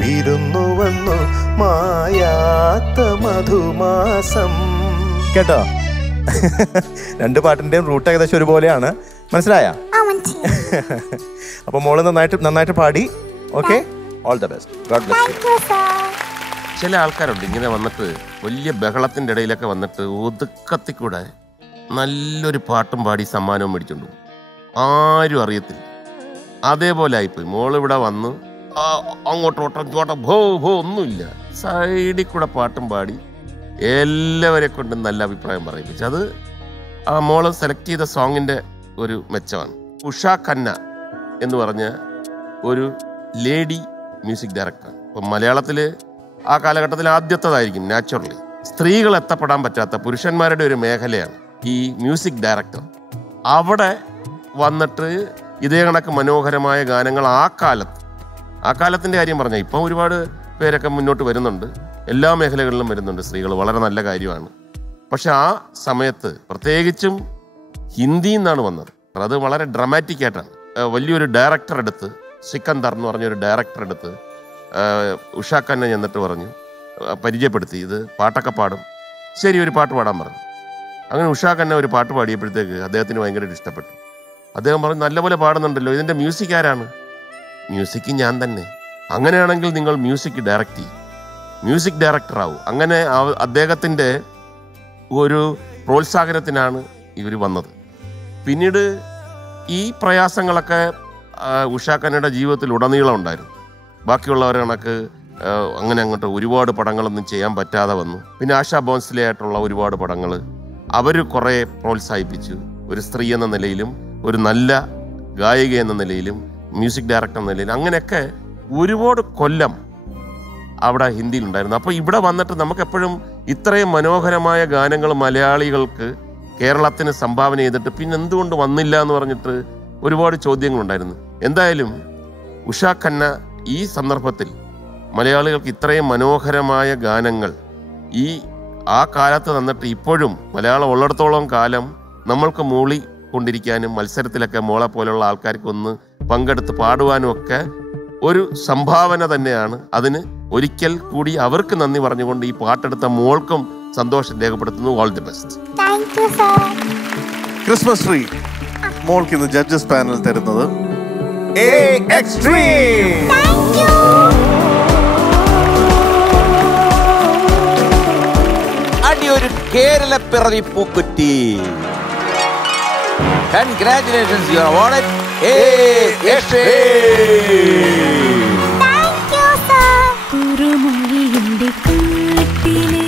വിരുന്നു വന്നു മായാത്ത മധുമാസം. കേട്ടോ? രണ്ട് പാട്ടിന്റെയും റൂട്ട് ഏകദേശം ഒരുപോലെയാണ്. മനസ്സിലായ? അപ്പൊ മോള് നന്നായിട്ട് പാടി. Okay, all the best. God bless you. ചില ആൾക്കാരുണ്ട് ഇങ്ങനെ വന്നിട്ട് വലിയ ബഹളത്തിന്റെ ഇടയിലൊക്കെ വന്നിട്ട് ഒതുക്കത്തിക്കൂടെ നല്ലൊരു പാട്ടും പാടി സമ്മാനവും മേടിച്ചോണ്ടു ആരും അറിയത്തില്ല. അതേപോലെ ആയിപ്പോയി. മോളിവിടെ വന്ന് അങ്ങോട്ടോട്ടം ഇങ്ങോട്ടം ഭോ ഒന്നുമില്ല, സൈഡിൽ കൂടെ പാട്ടും പാടി എല്ലാവരെ കൊണ്ടും നല്ല അഭിപ്രായം പറയിപ്പിച്ചു. അത് ആ മോള് സെലക്ട് ചെയ്ത സോങ്ങിന്റെ ഒരു മെച്ചമാണ്. ഉഷ ഖന്ന എന്ന് പറഞ്ഞ ഒരു ലേഡി മ്യൂസിക് ഡയറക്ടർ. ഇപ്പം മലയാളത്തിൽ ആ കാലഘട്ടത്തിൽ ആദ്യത്തേതായിരിക്കും നാച്ചുറലി. സ്ത്രീകൾ എത്തപ്പെടാൻ പറ്റാത്ത പുരുഷന്മാരുടെ ഒരു മേഖലയാണ് ഈ മ്യൂസിക് ഡയറക്ടർ. അവിടെ വന്നിട്ട് ഇതേ കണക്ക് മനോഹരമായ ഗാനങ്ങൾ ആ കാലത്തിൻ്റെ കാര്യം പറഞ്ഞാൽ ഇപ്പം ഒരുപാട് പേരൊക്കെ മുന്നോട്ട് വരുന്നുണ്ട്, എല്ലാ മേഖലകളിലും വരുന്നുണ്ട് സ്ത്രീകൾ, വളരെ നല്ല കാര്യമാണ്. പക്ഷെ ആ സമയത്ത് പ്രത്യേകിച്ചും ഹിന്ദിയിൽ നിന്നാണ് വന്നത്. അത് വളരെ ഡ്രമാറ്റിക് ആയിട്ടാണ്. വലിയൊരു ഡയറക്ടർ എടുത്ത്, സിക്കന്ദർ എന്ന് പറഞ്ഞൊരു ഡയറക്ടർ എടുത്ത് ഉഷ ഖന്ന ചെന്നിട്ട് പറഞ്ഞു, പരിചയപ്പെടുത്തി, ഇത് പാട്ടൊക്കെ പാടും, ശരി ഒരു പാട്ട് പാടാൻ പറഞ്ഞു. അങ്ങനെ ഉഷ ഖന്ന ഒരു പാട്ട് പാടിയപ്പോഴത്തേക്ക് അദ്ദേഹത്തിന് ഭയങ്കരമായിട്ട് ഇഷ്ടപ്പെട്ടു. അദ്ദേഹം പറഞ്ഞു, നല്ലപോലെ പാടുന്നുണ്ടല്ലോ, ഇതിൻ്റെ മ്യൂസിക് ആരാണ്? മ്യൂസിക് ഞാൻ തന്നെ. അങ്ങനെയാണെങ്കിൽ നിങ്ങൾ മ്യൂസിക് ഡയറക്റ്റ് ചെയ്യും, മ്യൂസിക് ഡയറക്ടർ ആവും. അങ്ങനെ അദ്ദേഹത്തിൻ്റെ ഒരു പ്രോത്സാഹനത്തിനാണ് ഇവർ വന്നത്. പിന്നീട് ഈ പ്രയാസങ്ങളൊക്കെ ഉഷ ഖന്നയുടെ ജീവിതത്തിൽ ഉടനീളം ഉണ്ടായിരുന്നു. ബാക്കിയുള്ളവരെ കണക്ക് അങ്ങനെ അങ്ങോട്ട് ഒരുപാട് പടങ്ങളൊന്നും ചെയ്യാൻ പറ്റാതെ വന്നു. പിന്നെ ആശാ ഭോസ്ലെ ആയിട്ടുള്ള ഒരുപാട് പടങ്ങൾ അവർ കുറേ പ്രോത്സാഹിപ്പിച്ചു. ഒരു സ്ത്രീ എന്ന നിലയിലും ഒരു നല്ല ഗായിക എന്ന നിലയിലും മ്യൂസിക് ഡയറക്ടർ എന്ന നിലയിലും അങ്ങനെയൊക്കെ ഒരുപാട് കൊല്ലം അവിടെ ഹിന്ദിയിലുണ്ടായിരുന്നു. അപ്പോൾ ഇവിടെ വന്നിട്ട് നമുക്കെപ്പോഴും ഇത്രയും മനോഹരമായ ഗാനങ്ങൾ മലയാളികൾക്ക് കേരളത്തിന് സംഭാവന ചെയ്തിട്ട് പിന്നെ എന്തുകൊണ്ട് വന്നില്ല എന്ന് പറഞ്ഞിട്ട് ഒരുപാട് ചോദ്യങ്ങളുണ്ടായിരുന്നു. എന്തായാലും ഉഷ ഖന്ന ഈ സന്ദർഭത്തിൽ മലയാളികൾക്ക് ഇത്രയും മനോഹരമായ ഗാനങ്ങൾ ആ കാലത്ത് തന്നിട്ട് ഇപ്പോഴും മലയാളം ഉള്ളിടത്തോളം കാലം നമ്മൾക്ക് മൂളി കൊണ്ടിരിക്കാനും മത്സരത്തിലൊക്കെ മോളെ പോലുള്ള ആൾക്കാർക്ക് ഒന്ന് പങ്കെടുത്ത് പാടുവാനും ഒക്കെ ഒരു സംഭാവന തന്നെയാണ്. അതിന് ഒരിക്കൽ കൂടി അവർക്ക് നന്ദി പറഞ്ഞുകൊണ്ട് ഈ പാട്ടെടുത്ത മോൾക്കും സന്തോഷം രേഖപ്പെടുത്തുന്നു. All the best. Christmas tree മോൾക്ക് ഇന്ന് ജഡ്ജസ് പാനൽ തരുന്നത് അടിയൊരു കേരള പിറവി പൂക്കുറ്റി. Congratulations, you are awarded A-Extreme. Thank you, sir. കുറുമൊഴിയുടെ കൂട്ടിലെ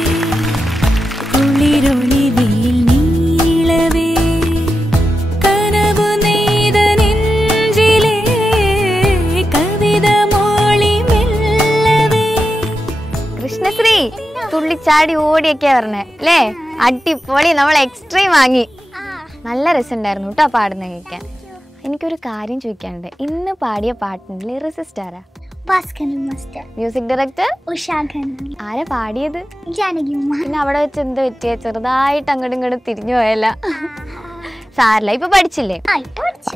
കുളിരൊളിയിൽ നീളവേ കനവു നെയ്ത നെഞ്ചിലെ കവിത മോളി മെല്ലവേ. കൃഷ്ണശ്രീ തുള്ളിച്ചാടി ഓടിയൊക്കെയാ പറഞ്ഞേ അല്ലേ? അടിപൊളി. നമ്മൾ എക്സ്ട്രീം വാങ്ങി. നല്ല രസമുണ്ടായിരുന്നു കേട്ടോ പാടുന്ന കേൾക്കാൻ. എനിക്കൊരു കാര്യം ചോദിക്കാനുണ്ട്. ഇന്ന് പാടിയ പാട്ടിന്റെ ലിറിസിസ്റ്റ് ആരാ? Music director Usha Khanna. ആരാ പാടിയത്? ജാനകി ഉമ്മ. പിന്നെ അവിടെ വെച്ച് എന്ത് പറ്റിയ? ചെറുതായിട്ട് അങ്ങോട്ടും ഇങ്ങോട്ടും തിരിഞ്ഞു പോയല്ല. സാരില്ല, ഇപ്പൊ പഠിച്ചില്ലേ?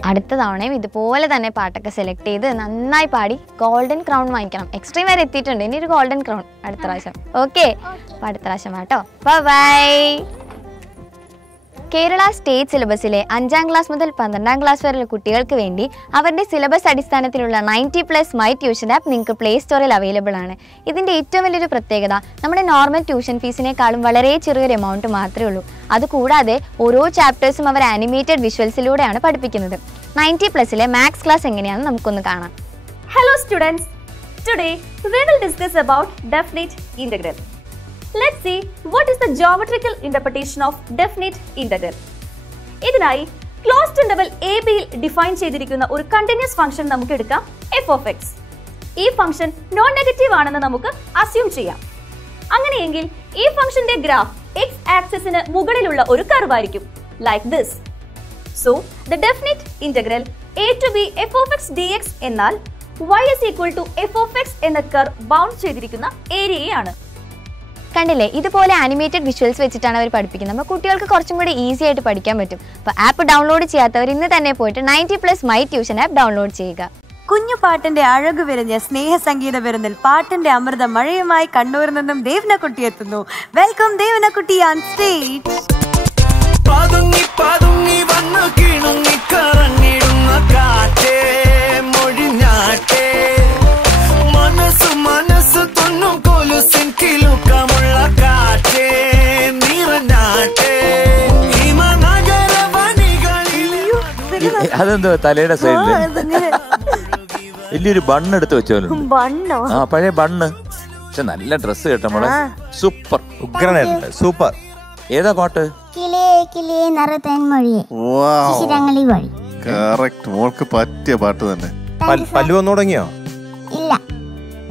അടുത്ത തവണയും ഇതുപോലെ തന്നെ പാട്ടൊക്കെ സെലക്ട് ചെയ്ത് നന്നായി പാടി ഗോൾഡൻ ക്രൗൺ വാങ്ങിക്കണം. എക്സ്ട്രീം വരെ എത്തിയിട്ടുണ്ട്, ഇനി ഒരു ഗോൾഡൻ ക്രൗൺ അടുത്ത പ്രാവശ്യം. ഓക്കെ, അപ്പൊ അടുത്ത പ്രാവശ്യം കേട്ടോ. ബൈ. കേരള സ്റ്റേറ്റ് സിലബസിലെ 5ാം ക്ലാസ് മുതൽ 12ാം ക്ലാസ് വരെയുള്ള കുട്ടികൾക്ക് വേണ്ടി അവരുടെ സിലബസ് അടിസ്ഥാനത്തിലുള്ള 90+ മൈ ട്യൂഷൻ ആപ്പ് നിങ്ങൾക്ക് പ്ലേ സ്റ്റോറിൽ അവൈലബിൾ ആണ്. ഇതിൻ്റെ ഏറ്റവും വലിയൊരു പ്രത്യേകത നമ്മുടെ നോർമൽ ട്യൂഷൻ ഫീസിനേക്കാളും വളരെ ചെറിയൊരു എമൗണ്ട് മാത്രമേ ഉള്ളൂ. അതുകൂടാതെ ഓരോ ചാപ്റ്റേഴ്സും അവർ ആനിമേറ്റഡ് വിഷ്വൽസിലൂടെയാണ് പഠിപ്പിക്കുന്നത്. 90+ലെ മാത്സ് ക്ലാസ് എങ്ങനെയാണെന്ന് നമുക്കൊന്ന് കാണാം. Hello students, today we will discuss about definite integral. Let's see what is the geometrical interpretation of definite integral. ഇതിനായി ക്ലോസ്ഡ് ഇന്റർവൽ എ ബിയിൽ ഡിഫൈൻ ചെയ്തിരിക്കുന്ന ഒരു കണ്ടിന്യൂസ് ഫംഗ്ഷൻ നമുക്ക് എടുക്കാം, f of x. ഈ ഫംഗ്ഷൻ നോൺ നെഗറ്റീവ് ആണെന്ന് നമുക്ക് അസ്യൂം ചെയ്യാം. അങ്ങനെയെങ്കിൽ ഈ ഫംഗ്ഷന്റെ ഗ്രാഫ് x ആക്സിസിന് മുകളിലുള്ള ഒരു കർവ് ആയിരിക്കും, like this. So, the definite integral a to b f of x dx എന്നാൽ y is equal to f of x എന്ന കർവ് ബൗണ്ട് ചെയ്തിരിക്കുന്ന ഏരിയയാണ്. കണ്ടില്ലേ, ഇതുപോലെ ആനിമേറ്റഡ് വിഷ്വൽസ് വെച്ചിട്ടാണ് അവർ പഠിപ്പിക്കുന്നത്. അപ്പോൾ കുട്ടികൾക്ക് കുറച്ചും കൂടി ഈസി ആയിട്ട് പഠിക്കാൻ പറ്റും. അപ്പോൾ ആപ്പ് ഡൗൺലോഡ് ചെയ്യാത്തവർ ഇന്ന് തന്നെ പോയിട്ട് 90+ മൈ ട്യൂഷൻ ആപ്പ് ഡൗൺലോഡ് ചെയ്യുക. കുഞ്ഞു പാട്ടിന്റെ അഴകു വിരിഞ്ഞ സ്നേഹ സംഗീത വിരുന്നിൽ പാട്ടിന്റെ അമൃത മഴയുമായി കണ്ണൂരിൽ നിന്നും ദേവനക്കുട്ടി എത്തുന്നു. വെൽക്കം ദേവനക്കുട്ടി ഓൺ സ്റ്റേജ്. പതുങ്ങി പതുങ്ങി വന്നു കിണുങ്ങി കറങ്ങിടുന്ന കാറ്റേ മൊഴിഞ്ഞാട്ടേ മനസ്സു മനസ്സു തൊന്നും കൊലുസിൻ കിലുക്കമുള്ള കാറ്റേ നിറഞ്ഞാട്ടേ അതെന്തോ തലയുടെ സൈഡില് വലിയൊരു ബണ്ണ് എടുത്ത് വെച്ചോലോ. ആ പഴയ ബണ്ണ്. പക്ഷെ നല്ല ഡ്രസ് കേട്ടോ മോളെ, സൂപ്പർ ഉഗ്രനായിട്ടുണ്ട്, സൂപ്പർ. ഏതാ പാട്ട്? മോൾക്ക് പറ്റിയ പാട്ട് തന്നെ. പല്ലു വന്നു തുടങ്ങിയോ? ഇല്ല,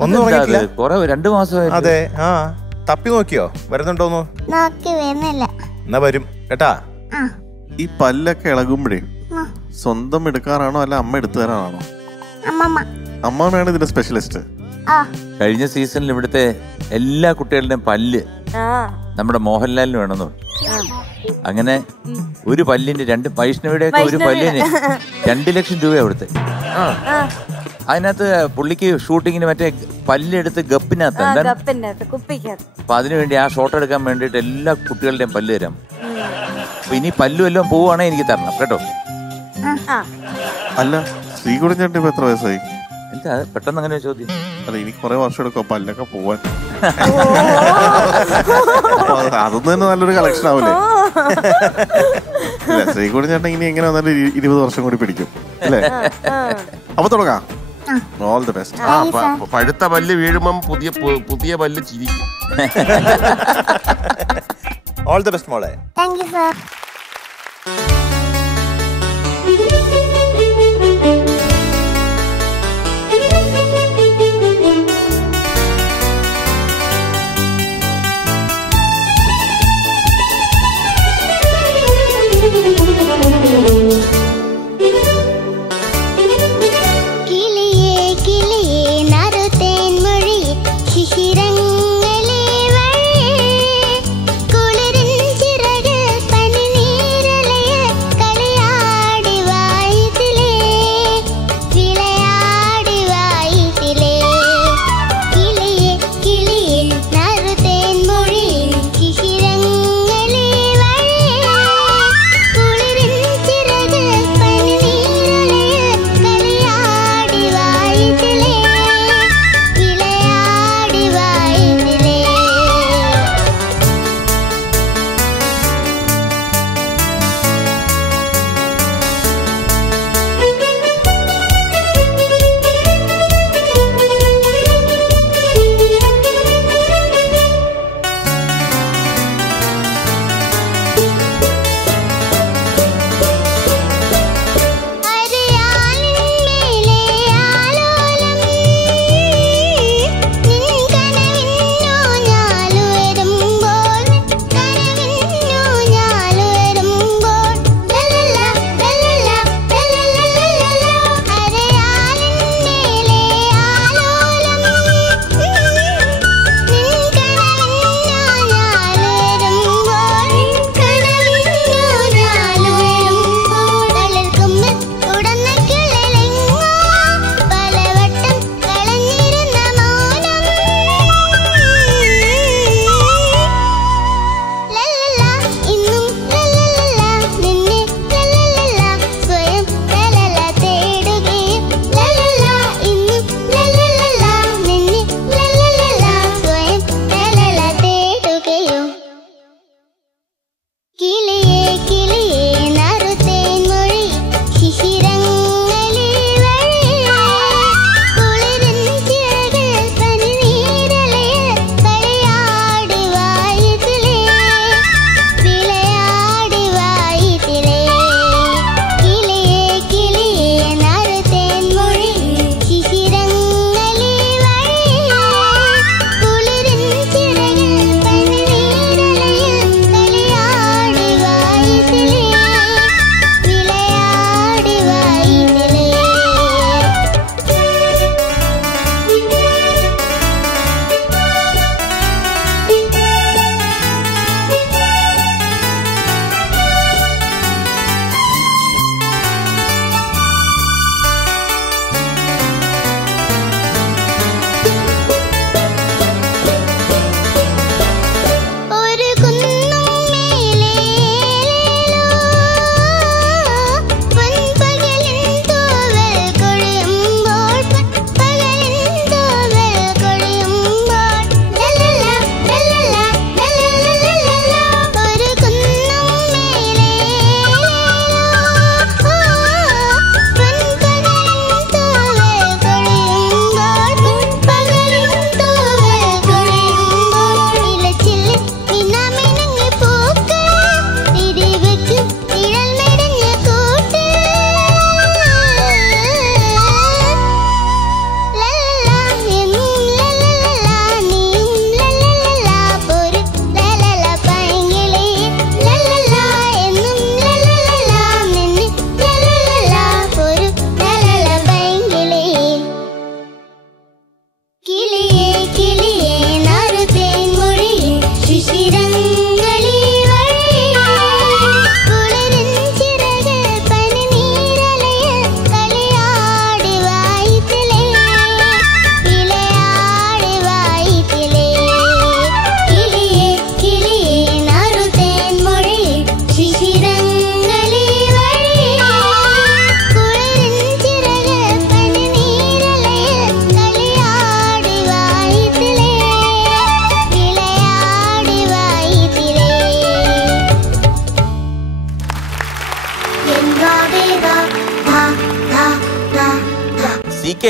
ഒന്നും തുടങ്ങിയിട്ടില്ല. കൊറേ 2 മാസമായി. അതെ, ആ തപ്പി നോക്കിയോ വരുന്നുണ്ടോന്നു? നോക്കി വരുന്നില്ല. എന്നാ വരും കേട്ടാ. ഈ പല്ലൊക്കെ ഇളകുമ്പോഴേ സ്വന്തം എടുക്കാറാണോ അല്ല അമ്മ എടുത്തു തരാനാണോ? അമ്മയാണ് ഇതിന്റെ സ്പെഷ്യലിസ്റ്റ്. കഴിഞ്ഞ സീസണിൽ ഇവിടുത്തെ എല്ലാ കുട്ടികളുടെയും പല്ല് നമ്മുടെ മോഹൻലാലിന് വേണമെന്ന്. അങ്ങനെ ഒരു പല്ലിന്റെ വൈഷ്ണവിയുടെ ഒക്കെ ഒരു പല്ലിന് 2 ലക്ഷം രൂപ അവിടുത്തെ. അതിനകത്ത് പുള്ളിക്ക് ഷൂട്ടിങ്ങിന് മറ്റേ പല്ലെടുത്ത് ഗപ്പിനകത്ത് അപ്പൊ അതിനുവേണ്ടി ആ ഷോട്ട് എടുക്കാൻ വേണ്ടിട്ട് എല്ലാ കുട്ടികളുടെയും പല്ല് തരാം. അപ്പൊ ഇനി പല്ലു വല്ലതും പോവുകയാണെങ്കിൽ എനിക്ക് തരണം കേട്ടോ. അല്ല, ശ്രീകുടൻ ചേട്ടൻ ഇപ്പൊ എത്ര വയസ്സായി? എന്താ പെട്ടെന്ന് അങ്ങനെ ചോദ്യം? അല്ല, എനിക്ക് കുറെ വർഷം എടുക്കും പല്ലൊക്കെ പോവാൻ. അതൊന്നും തന്നെ നല്ലൊരു കളക്ഷൻ ആവൂലേ? അല്ല, ശ്രീകുടൻ ചേട്ടൻ ഇനി എങ്ങനെ വന്നാലും 20 വർഷം കൂടി പിടിക്കും അല്ലേ? അപ്പൊ തുടങ്ങാം. All the best. പഴുത്ത പല്ല് വീഴുമ്പം പുതിയ പല്ല് ചിരിക്കും. ഓൾ ദി ബെസ്റ്റ് മോളെ. Thank you sir. ശിശിരങ്ങളെ വഴി കുളിരിൻ ചിറക് പനി CK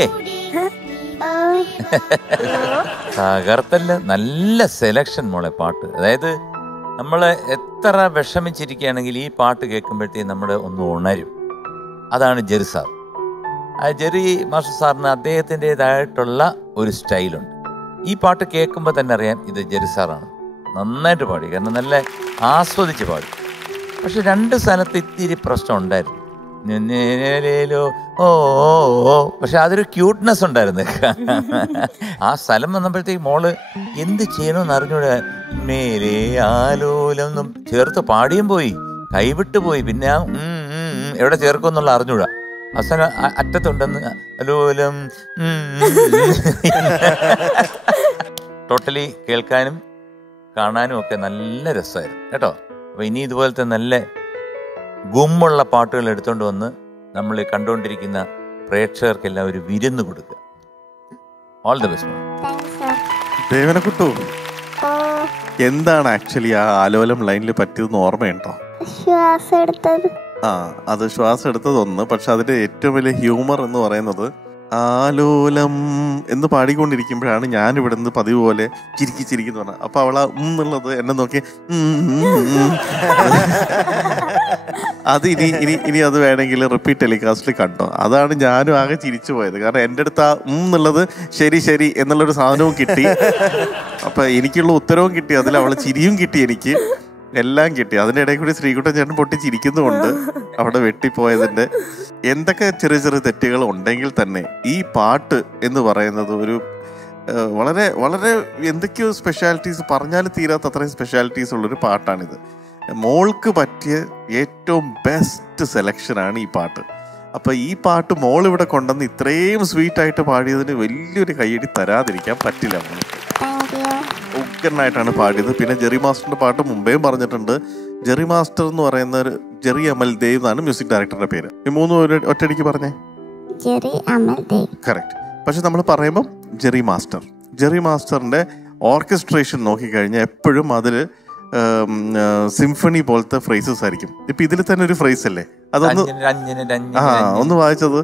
തകർത്തല്ല. നല്ല സെലക്ഷൻ മോളെ പാട്ട്. അതായത് നമ്മൾ എത്ര വിഷമിച്ചിരിക്കുകയാണെങ്കിൽ ഈ പാട്ട് കേൾക്കുമ്പോഴത്തേക്കും നമ്മുടെ ഒന്ന് ഉണരും. അതാണ് ജെറി സാർ. ആ ജെറി മാസ്റ്റർ സാറിന് അദ്ദേഹത്തിൻ്റെതായിട്ടുള്ള ഒരു സ്റ്റൈലുണ്ട്. ഈ പാട്ട് കേൾക്കുമ്പോൾ തന്നെ അറിയാം ഇത് ജെറി സാറാണ്. നന്നായിട്ട് പാടി, കാരണം നല്ല ആസ്വദിച്ച് പാടി. പക്ഷെ 2 സ്ഥലത്ത് ഇത്തിരി പ്രശ്നം ഉണ്ടായിരുന്നു. ഓ പക്ഷെ അതൊരു ക്യൂട്ട്നെസ് ഉണ്ടായിരുന്നു. ആ സ്ഥലം വന്നപ്പോഴത്തേക്ക് മോള് എന്ത് ചെയ്യണമെന്ന് അറിഞ്ഞൂടെ. മേലെ ആലോലൊന്നും ചേർത്ത് പാടിയും പോയി, കൈവിട്ട് പോയി. പിന്നെ എവിടെ ചേർക്കുമെന്നുള്ള അറിഞ്ഞൂടാ. അവസാനം അറ്റത്തുണ്ടെന്ന് അലോലം. ടോട്ടലി കേൾക്കാനും കാണാനും ഒക്കെ നല്ല രസമായിരുന്നു കേട്ടോ. അപ്പോൾ ഇനി ഇതുപോലത്തെ നല്ല ഗുമ്മുള്ള പാട്ടുകൾ എടുത്തുകൊണ്ട് വന്ന് നമ്മൾ കണ്ടുകൊണ്ടിരിക്കുന്ന പ്രേക്ഷകർക്കെല്ലാം ഒരു വിരുന്ന് കൊടുക്കുക. All the best. ദേവനക്കുട്ടു, എന്താണ് ആക്ച്വലി ആ ആലോലം ലൈനിൽ പറ്റിയതെന്ന് ഓർമ്മയുണ്ടോ? ശ്വാസം എടുത്തത്. അത് ശ്വാസം എടുത്തതൊന്ന്. പക്ഷെ അതിന്റെ ഏറ്റവും വലിയ ഹ്യൂമർ എന്ന് പറയുന്നത് ആലോലം എന്ന് പാടിക്കൊണ്ടിരിക്കുമ്പോഴാണ് ഞാൻ ഇവിടെ നിന്ന് പതിവ് പോലെ ചിരിക്കുന്നു പറഞ്ഞത്. അപ്പൊ അവളാ എന്നുള്ളത് എന്നെ നോക്കി അത് ഇനി അത് വേണമെങ്കിൽ റിപ്പീറ്റ് ടെലികാസ്റ്റിൽ കണ്ടോ. അതാണ് ഞാനും ആകെ ചിരിച്ചു പോയത്. കാരണം എൻ്റെ അടുത്ത് ആ എന്നുള്ളത് ശരി എന്നുള്ളൊരു സാധനവും കിട്ടി. അപ്പൊ എനിക്കുള്ള ഉത്തരവും കിട്ടി, അതിൽ അവളെ ചിരിയും കിട്ടി, എനിക്ക് എല്ലാം കിട്ടി. അതിൻ്റെ ഇടയിൽ കൂടി ശ്രീകുട്ടൻ ചേട്ടൻ പൊട്ടിച്ചിരിക്കുന്നുമുണ്ട്. അവിടെ വെട്ടിപ്പോയതിൻ്റെ എന്തൊക്കെ ചെറിയ തെറ്റുകൾ ഉണ്ടെങ്കിൽ തന്നെ ഈ പാട്ട് എന്ന് പറയുന്നത് ഒരു വളരെ വളരെ എന്തൊക്കെയോ സ്പെഷ്യാലിറ്റീസ് പറഞ്ഞാൽ തീരാത്ത അത്രയും സ്പെഷ്യാലിറ്റീസ് ഉള്ളൊരു പാട്ടാണിത്. മോൾക്ക് പറ്റിയ ഏറ്റവും ബെസ്റ്റ് സെലക്ഷനാണ് ഈ പാട്ട്. അപ്പം ഈ പാട്ട് മോൾ ഇവിടെ കൊണ്ടുവന്ന് ഇത്രയും സ്വീറ്റായിട്ട് പാടിയതിന് വലിയൊരു കയ്യടി തരാതിരിക്കാൻ പറ്റില്ല. മോൾക്ക് ഉഗ്രനായിട്ടാണ് പാടിയത്. പിന്നെ ജെറി മാസ്റ്ററിന്റെ പാട്ട് മുമ്പേയും പറഞ്ഞിട്ടുണ്ട്. ജെറി മാസ്റ്റർ എന്ന് പറയുന്ന ഒരു ജെറി അമൽ ദേവ് എന്നാണ് മ്യൂസിക് ഡയറക്ടറുടെ പേര്. ഈ 3 ഒറ്റയടിക്ക് പറഞ്ഞേ. കറക്റ്റ്. പക്ഷെ നമ്മൾ പറയുമ്പം ജെറി മാസ്റ്ററിന്റെ ഓർക്കസ്ട്രേഷൻ നോക്കിക്കഴിഞ്ഞാൽ എപ്പോഴും അതിൽ സിംഫണി പോലത്തെ ഫ്രേസസ് ആയിരിക്കും. ഇപ്പൊ ഇതിൽ തന്നെ ഒരു ഫ്രേസ് അല്ലേ, അതൊന്ന് ഒന്ന് വായിച്ചത്.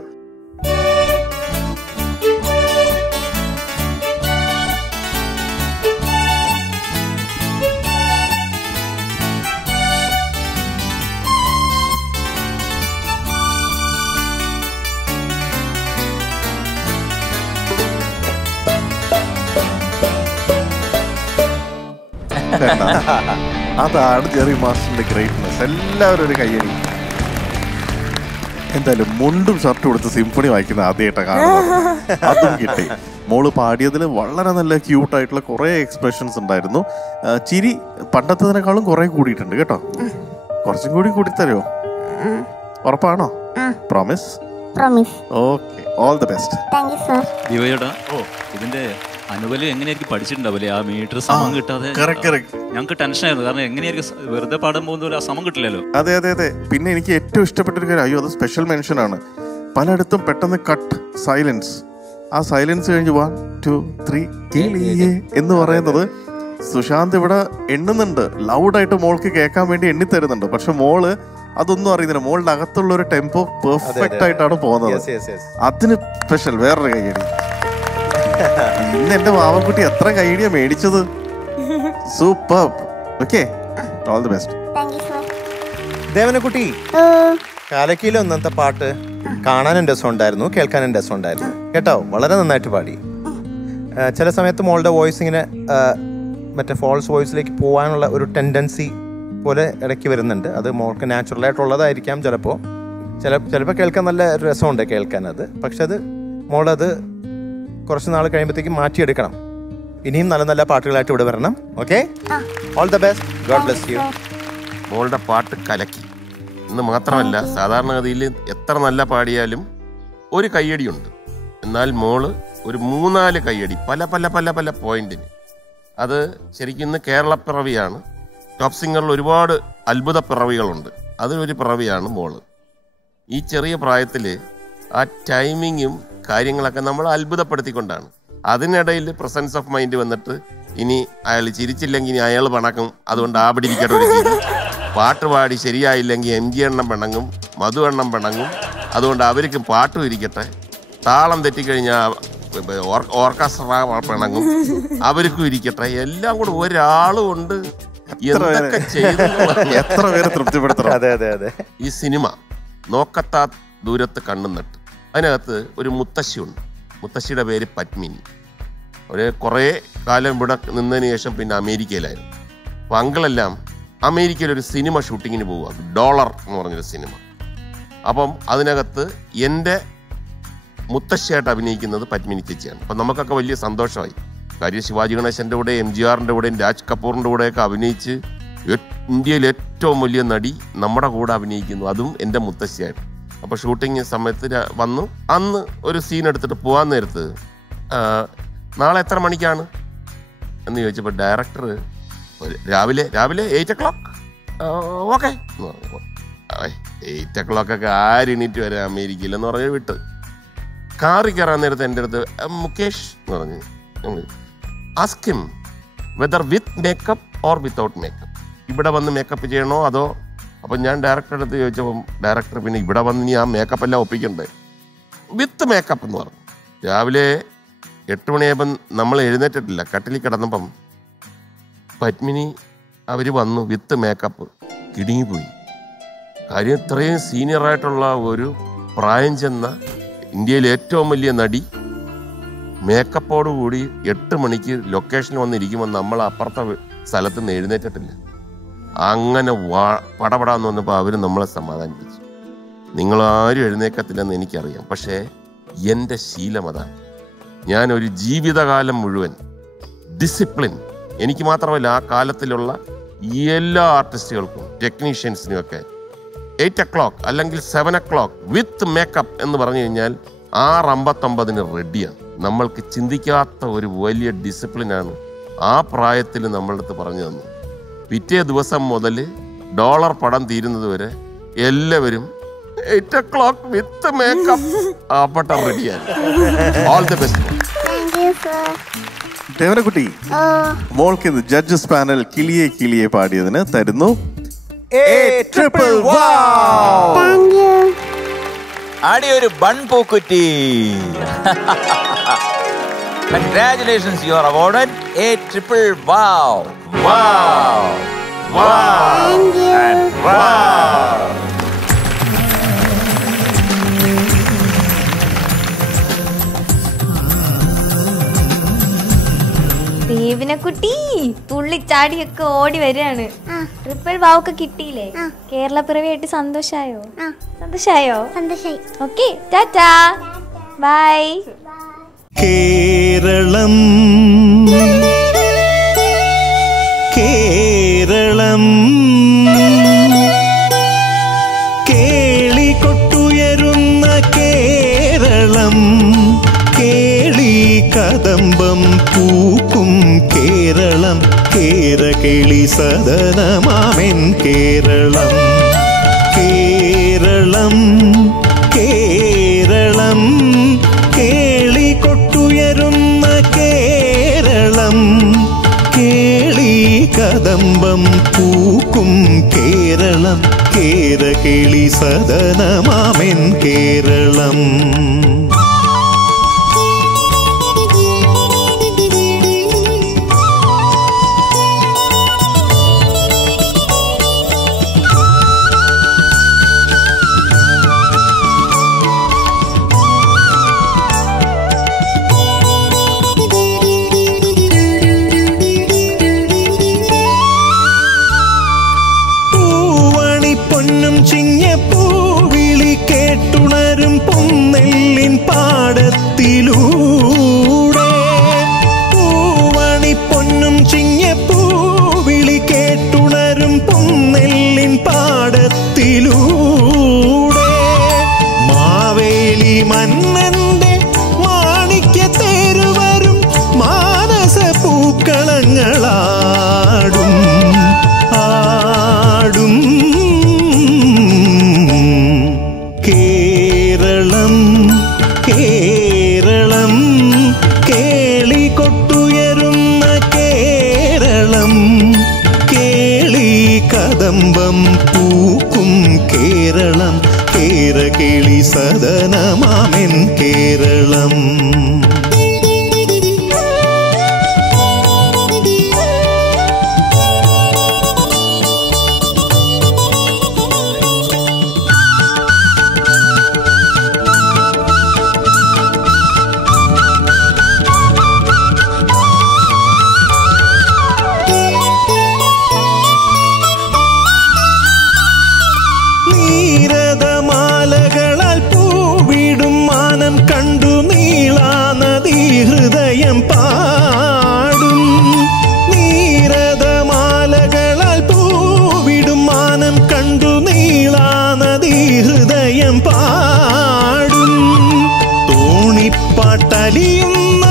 അതാണ് ജെറി മാസ്റ്ററിന്റെ ഗ്രേറ്റ്നെസ്. എല്ലാവരും ഒരു കയ്യടി. എന്തായാലും മുണ്ടും ഷർട്ടും കൊടുത്ത് സിംഫണി വായിക്കുന്ന ആദ്യമായിട്ടാണ് കാണുന്നത്. അതും കിട്ടി. മോള് പാടിയതിൽ വളരെ നല്ല ക്യൂട്ടായിട്ടുള്ള കുറേ എക്സ്പ്രഷൻസ് ഉണ്ടായിരുന്നു. ചിരി പണ്ടത്തതിനേക്കാളും കുറെ കൂടിയിട്ടുണ്ട് കേട്ടോ. കുറച്ചും കൂടി കൂടിത്തരുമോ? ഉറപ്പാണോ? Promise? Okay, all the best. ദിവ്യേട്ടാ, ഇതിന്റെ അനുവല് എങ്ങനെയായിരിക്കും പഠിച്ചിട്ടുണ്ടാവില്ലേ? ആ മീറ്റർ സമം കിട്ടാതെ ഞങ്ങൾക്ക് ടെൻഷനായിരുന്നു. കാരണം എങ്ങനെയായിരിക്കും വെറുതെ പാടാൻ പോകുന്ന ആ സമം കിട്ടില്ലല്ലോ. അതെ. പിന്നെ എനിക്ക് ഏറ്റവും ഇഷ്ടപ്പെട്ട ഒരു കാര്യം, അയ്യോ അത് സ്പെഷ്യൽ മെൻഷൻ ആണ്, പലയിടത്തും പെട്ടെന്ന് കട്ട് സൈലൻസ്. ആ സൈലൻസ് കഴിഞ്ഞ് 1 2 3 കിളിയേ എന്ന് പറയുന്നത് സുശാന്ത് ഇവിടെ എണ്ണുന്നുണ്ട്. ലൗഡായിട്ട് മോൾക്ക് കേൾക്കാൻ വേണ്ടി എണ്ണി തരുന്നുണ്ട്. പക്ഷെ മോള് അതൊന്നും അറിയുന്നില്ല. മോളുടെ അകത്തുള്ള ഒരു ടെമ്പോ പെർഫെക്റ്റ് ആയിട്ടാണ് പോകുന്നത്. അതിന് സ്പെഷ്യൽ വേറൊരു കൈയടി. ഇന്ന് എന്റെ മാവൻകുട്ടി എത്ര കൈയടിയാ മേടിച്ചത്. Super. Okay, all the best. ദേവനക്കുട്ടി, കാലക്കീല ഒന്നത്തെ പാട്ട് കാണാനും രസമുണ്ടായിരുന്നു, കേൾക്കാനും രസമുണ്ടായിരുന്നു കേട്ടോ. വളരെ നന്നായിട്ട് പാടി. ചില സമയത്ത് മോളുടെ വോയിസ് ഇങ്ങനെ മറ്റേ ഫോൾസ് വോയിസിലേക്ക് പോകാനുള്ള ഒരു ടെൻഡൻസി പോലെ ഇടയ്ക്ക് വരുന്നുണ്ട്. അത് മോൾക്ക് നാച്ചുറലായിട്ടുള്ളതായിരിക്കാം. ചിലപ്പോൾ കേൾക്കാൻ നല്ല രസമുണ്ട് കേൾക്കാൻ അത്. പക്ഷെ അത് മോളത് കുറച്ച് നാൾ കഴിയുമ്പോഴത്തേക്കും മാറ്റിയെടുക്കണം. ഇനിയും നല്ല നല്ല പാട്ടുകളായിട്ട് ഇവിടെ വരണം. Okay, all the best. God bless you. മോളുടെ പാട്ട് കലക്കി എന്ന് മാത്രമല്ല, സാധാരണഗതിയിൽ എത്ര നല്ല പാടിയാലും ഒരു കയ്യടിയുണ്ട്. എന്നാൽ മോള് ഒരു 3-4 കയ്യടി പല പല പല പല പോയിന്റിന്. അത് ശരിക്കും ഇന്ന് കേരളപ്പിറവിയാണ്. ടോപ്പ് സിംഗറിൽ ഒരുപാട് അത്ഭുത പിറവികളുണ്ട്. അതിലൊരു പിറവിയാണ് മോള്. ഈ ചെറിയ പ്രായത്തിൽ ആ ടൈമിങ്ങും കാര്യങ്ങളൊക്കെ നമ്മൾ അത്ഭുതപ്പെടുത്തിക്കൊണ്ടാണ്. അതിനിടയിൽ പ്രസൻസ് ഓഫ് മൈൻഡ് വന്നിട്ട് ഇനി അയാൾ ചിരിച്ചില്ലെങ്കിൽ ഇനി അയാൾ പണക്കും, അതുകൊണ്ട് ആ പിടിയിരിക്കട്ടെ ഒരു ചിരി, പാട്ട് പാടി ശരിയായില്ലെങ്കിൽ MG എണ്ണം പിണങ്ങും, മധു എണ്ണം പിണങ്ങും. അതുകൊണ്ട് അവർക്ക് പാട്ടും ഇരിക്കട്ടെ. താളം തെറ്റിക്കഴിഞ്ഞാൽ ഓർക്കസ്ട്ര പിണങ്ങും, അവർക്കും ഇരിക്കട്ടെ. എല്ലാം കൂടെ ഒരാളും ഉണ്ട്. എന്തൊക്കെ ചെയ്തു എത്ര പേരെ തൃപ്തിപ്പെടുത്തണം. അതെ അതെ അതെ. ഈ സിനിമ നോക്കത്താ ദൂരത്ത് കണ്ണും നട്ട്. അതിനകത്ത് ഒരു മുത്തശ്ശിയുണ്ട്. മുത്തശ്ശിയുടെ പേര് പത്മിനി. അവര് കുറേ കാലം ഇവിടെ നിന്നതിന് ശേഷം പിന്നെ അമേരിക്കയിലായിരുന്നു. അപ്പം അങ്കിളെല്ലാം അമേരിക്കയിൽ ഒരു സിനിമ ഷൂട്ടിങ്ങിന് പോവുക, ഡോളർ എന്ന് പറഞ്ഞൊരു സിനിമ. അപ്പം അതിനകത്ത് എൻ്റെ മുത്തശ്ശിയായിട്ട് അഭിനയിക്കുന്നത് പത്മിനി ചേച്ചിയാണ്. അപ്പം നമുക്കൊക്കെ വലിയ സന്തോഷമായി. കാര്യം ശിവാജി ഗണേശൻ്റെ കൂടെ, MGRൻ്റെ കൂടെയും രാജ് കപൂറിൻ്റെ കൂടെയൊക്കെ അഭിനയിച്ച് ഇന്ത്യയിൽ ഏറ്റവും വലിയ നടി നമ്മുടെ കൂടെ അഭിനയിക്കുന്നു, അതും എൻ്റെ മുത്തശ്ശിയായിട്ട്. അപ്പോൾ ഷൂട്ടിങ് സമയത്ത് വന്നു. അന്ന് ഒരു സീൻ എടുത്തിട്ട് പോകാൻ നേരത്ത് നാളെ എത്ര മണിക്കാണ് എന്ന് ചോദിച്ചപ്പോൾ ഡയറക്ടർ രാവിലെ 8 o'clock ഓക്കെ എന്ന് പറഞ്ഞു. 8 o'clock ഒക്കെ ആരെണീറ്റ് വരെ അമേരിക്കയിലെന്ന് പറഞ്ഞ് വിട്ട്. കാറി കയറാൻ നേരത്തെ എൻ്റെ അടുത്ത് മുകേഷ് എന്ന് പറഞ്ഞു, ask him whether with makeup or without makeup, ഇവിടെ വന്ന് മേക്കപ്പ് ചെയ്യണോ അതോ. അപ്പം ഞാൻ ഡയറക്ടറുടെ അടുത്ത് ചോദിച്ചപ്പം ഡയറക്ടർ പിന്നെ ഇവിടെ വന്ന് നീ ആ മേക്കപ്പ് എല്ലാം ഒപ്പിക്കണ്ടേ, വിത്ത് മേക്കപ്പ് എന്ന് പറഞ്ഞു. രാവിലെ 8 മണിയായപ്പം നമ്മൾ എഴുന്നേറ്റിട്ടില്ല, കട്ടിലിൽ കിടന്നപ്പം പത്മിനി അവർ വന്നു വിത്ത് മേക്കപ്പ്. കിടുങ്ങിപ്പോയി. കാര്യം ഇത്രയും സീനിയറായിട്ടുള്ള ഒരു പ്രായം ചെന്ന ഇന്ത്യയിലെ ഏറ്റവും വലിയ നടി മേക്കപ്പോടുകൂടി 8 മണിക്ക് ലൊക്കേഷനിൽ വന്നിരിക്കുമ്പോൾ നമ്മൾ അപ്പുറത്തെ സ്ഥലത്ത് നിന്ന് എഴുന്നേറ്റിട്ടില്ല. അങ്ങനെ പടപടാന്ന് വന്നപ്പോൾ അവർ നമ്മളെ സമാധാനിപ്പിച്ചു. നിങ്ങളാരും എഴുന്നേക്കത്തില്ലെന്ന് എനിക്കറിയാം, പക്ഷേ എൻ്റെ ശീലം അതാണ്. ഞാനൊരു ജീവിതകാലം മുഴുവൻ ഡിസിപ്ലിൻ, എനിക്ക് മാത്രമല്ല ആ കാലത്തിലുള്ള എല്ലാ ആർട്ടിസ്റ്റുകൾക്കും ടെക്നീഷ്യൻസിനും ഒക്കെ 8 o'clock അല്ലെങ്കിൽ 7 o'clock വിത്ത് മേക്കപ്പ് എന്ന് പറഞ്ഞു കഴിഞ്ഞാൽ 6:59 റെഡിയാണ്. നമ്മൾക്ക് ചിന്തിക്കാത്ത ഒരു വലിയ ഡിസിപ്ലിനാണ് ആ പ്രായത്തിൽ നമ്മളുടെ അടുത്ത് പറഞ്ഞു തന്നു. പിറ്റേ ദിവസം മുതൽ ഡോളർ പടം തീരുന്നത് വരെ എല്ലാവരും 8 o'clock വിത്ത് മേക്കപ്പ് ആ പട്ടം റെഡിയാണ്. All the best. ദേവനക്കുട്ടി, മോൾക്ക് ഇത് ജഡ്ജസ് പാനൽ കിളിയെ കിളിയെ പാടിയതിന് തരുന്നു ആടിയൊരു bun പൂക്കുറ്റി. Congratulations, you are awarded a triple wow. Wow. Wow. And wow. ദേവനക്കുട്ടി തുള്ളിച്ചാടിയൊക്കെ ഓടി വരികയാണ്. ട്രിപ്പിൾ വാവൊക്കെ കിട്ടിയില്ലേ? കേരള പിറവിയായിട്ട് സന്തോഷായോ? സന്തോഷായോ? സന്തോഷായി. Okay, tata, bye. Keralam Keralam കേളികൊട്ടുയരുന്ന കേരളം, കേളി കദംബം പൂക്കും കേരളം, കേരകേളി സദനമാമെൻ കേരളം. കേരളം കേരളം കേളികൊട്ടുയരുന്ന കേരളം, കേളി കദംബം പൂക്കും കേരളം, കേരകേളി സദനമാമെൻ കേരളം. പൊന്നും ചിങ്ങപ്പൂവിളി കേട്ടുണരും പൊന്നെല്ലിൻ കേരകിളി സദനമാമെൻ കേരളം. നീരതമാലകളാൽ പൂവിടും മാനം കണ്ടു നീളാനദീ ഹൃദയം പാടും. നീരതമാലകളാൽ പൂവിടും മാനം കണ്ടു നീളാനദീ ഹൃദയം പാടും. തോണിപ്പാട്ടലിയുന്ന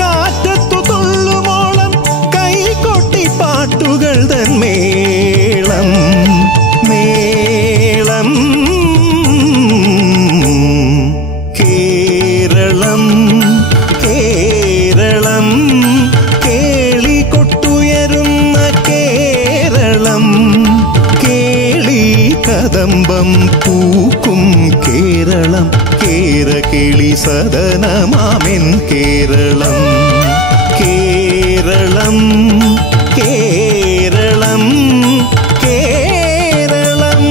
കാറ്റത്തു തുള്ളുമോളം കൈകൊട്ടി പാട്ടുകൾ തന്മേളം മേളം. കേരളം കേരളം കേളികൊട്ടുയരുന്ന കേരളം. കേളി കദംബം പൂക്കും കേരളം. കേരകിളി സദനമാമെൻ കേരളം. കേരളം കേരളം കേരളം.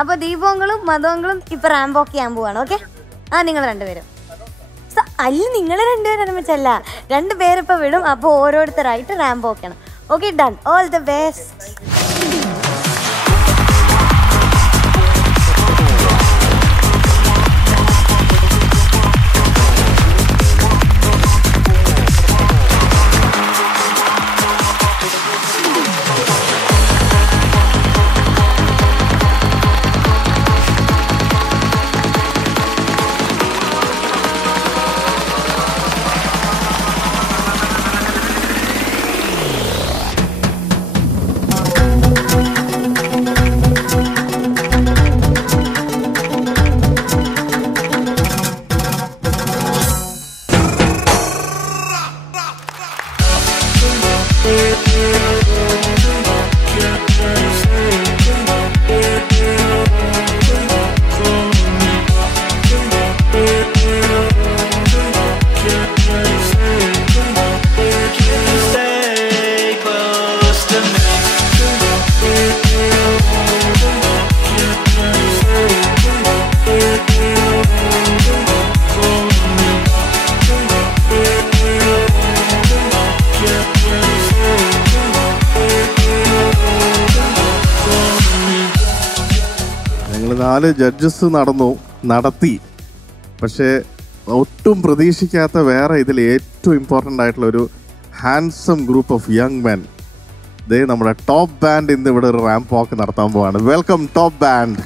അപ്പൊ ദീപങ്ങളും മതങ്ങളും ഇപ്പൊ റാംബോക്ക് ചെയ്യാൻ പോവാണ്. ഓക്കെ, ആ നിങ്ങൾ രണ്ടുപേരും അല്ല, നിങ്ങൾ രണ്ടുപേരും ഒരുമിച്ചല്ല, രണ്ടുപേരിപ്പോ വിടും. അപ്പൊ ഓരോരുത്തരായിട്ട് റാംബോക്കണം. Okay, done. All the best. നാല് ജഡ്ജസ് നടത്തി. പക്ഷേ ഒട്ടും പ്രതീക്ഷിക്കാത്ത വേറെ ഇതിൽ ഏറ്റവും ഇമ്പോർട്ടൻ്റ് ആയിട്ടുള്ള ഒരു handsome group of young men. ദേ നമ്മുടെ ടോപ്പ് ബാൻഡ് ഇന്ന് ഇവിടെ ഒരു റാമ്പ് വാക്ക് നടത്താൻ പോവാണ്. Welcome top band.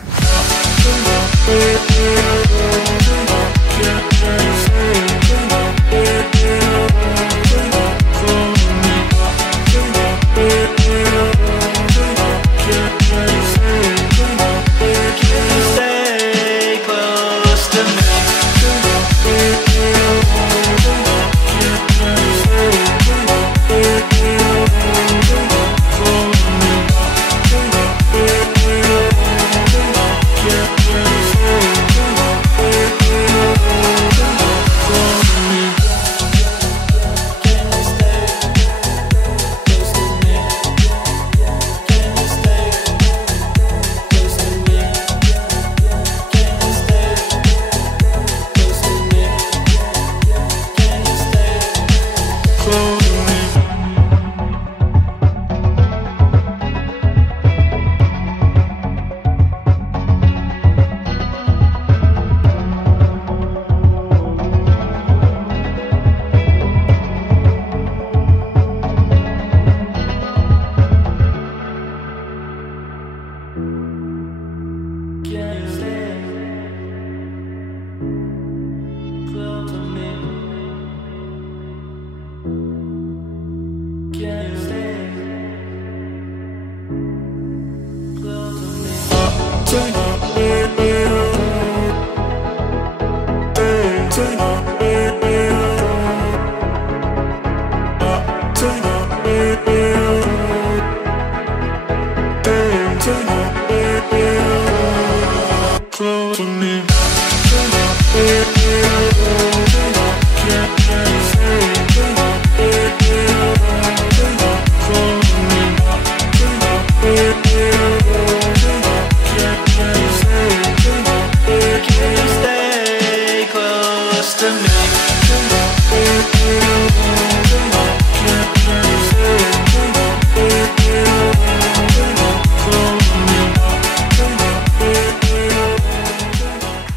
Turn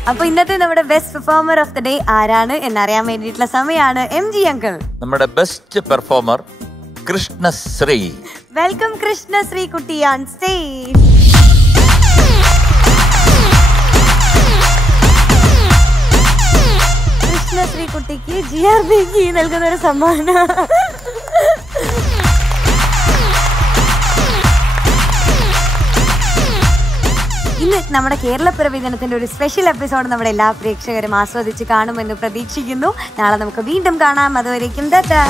അപ്പൊ ഇന്നത്തെ നമ്മുടെ best performer of the day ആരാണ് എന്നറിയാൻ വേണ്ടിയിട്ടുള്ള സമയമാണ് MG അങ്കിൾ. നമ്മുടെ best performer Krishnasree. Welcome Krishnasree കുട്ടി ഓൺ സ്റ്റേജ്. കൃഷ്ണശ്രീ കുട്ടിക്ക് GRBക്ക് നൽകുന്ന ഒരു സമ്മാനം. ഇന്ന് നമ്മുടെ കേരളപ്പിറവി ദിനത്തിന്റെ ഒരു സ്പെഷ്യൽ എപ്പിസോഡ് നമ്മുടെ എല്ലാ പ്രേക്ഷകരും ആസ്വദിച്ച് കാണുമെന്ന് പ്രതീക്ഷിക്കുന്നു. നാളെ നമുക്ക് വീണ്ടും കാണാം. അതുവരേക്കും ടാറ്റാ.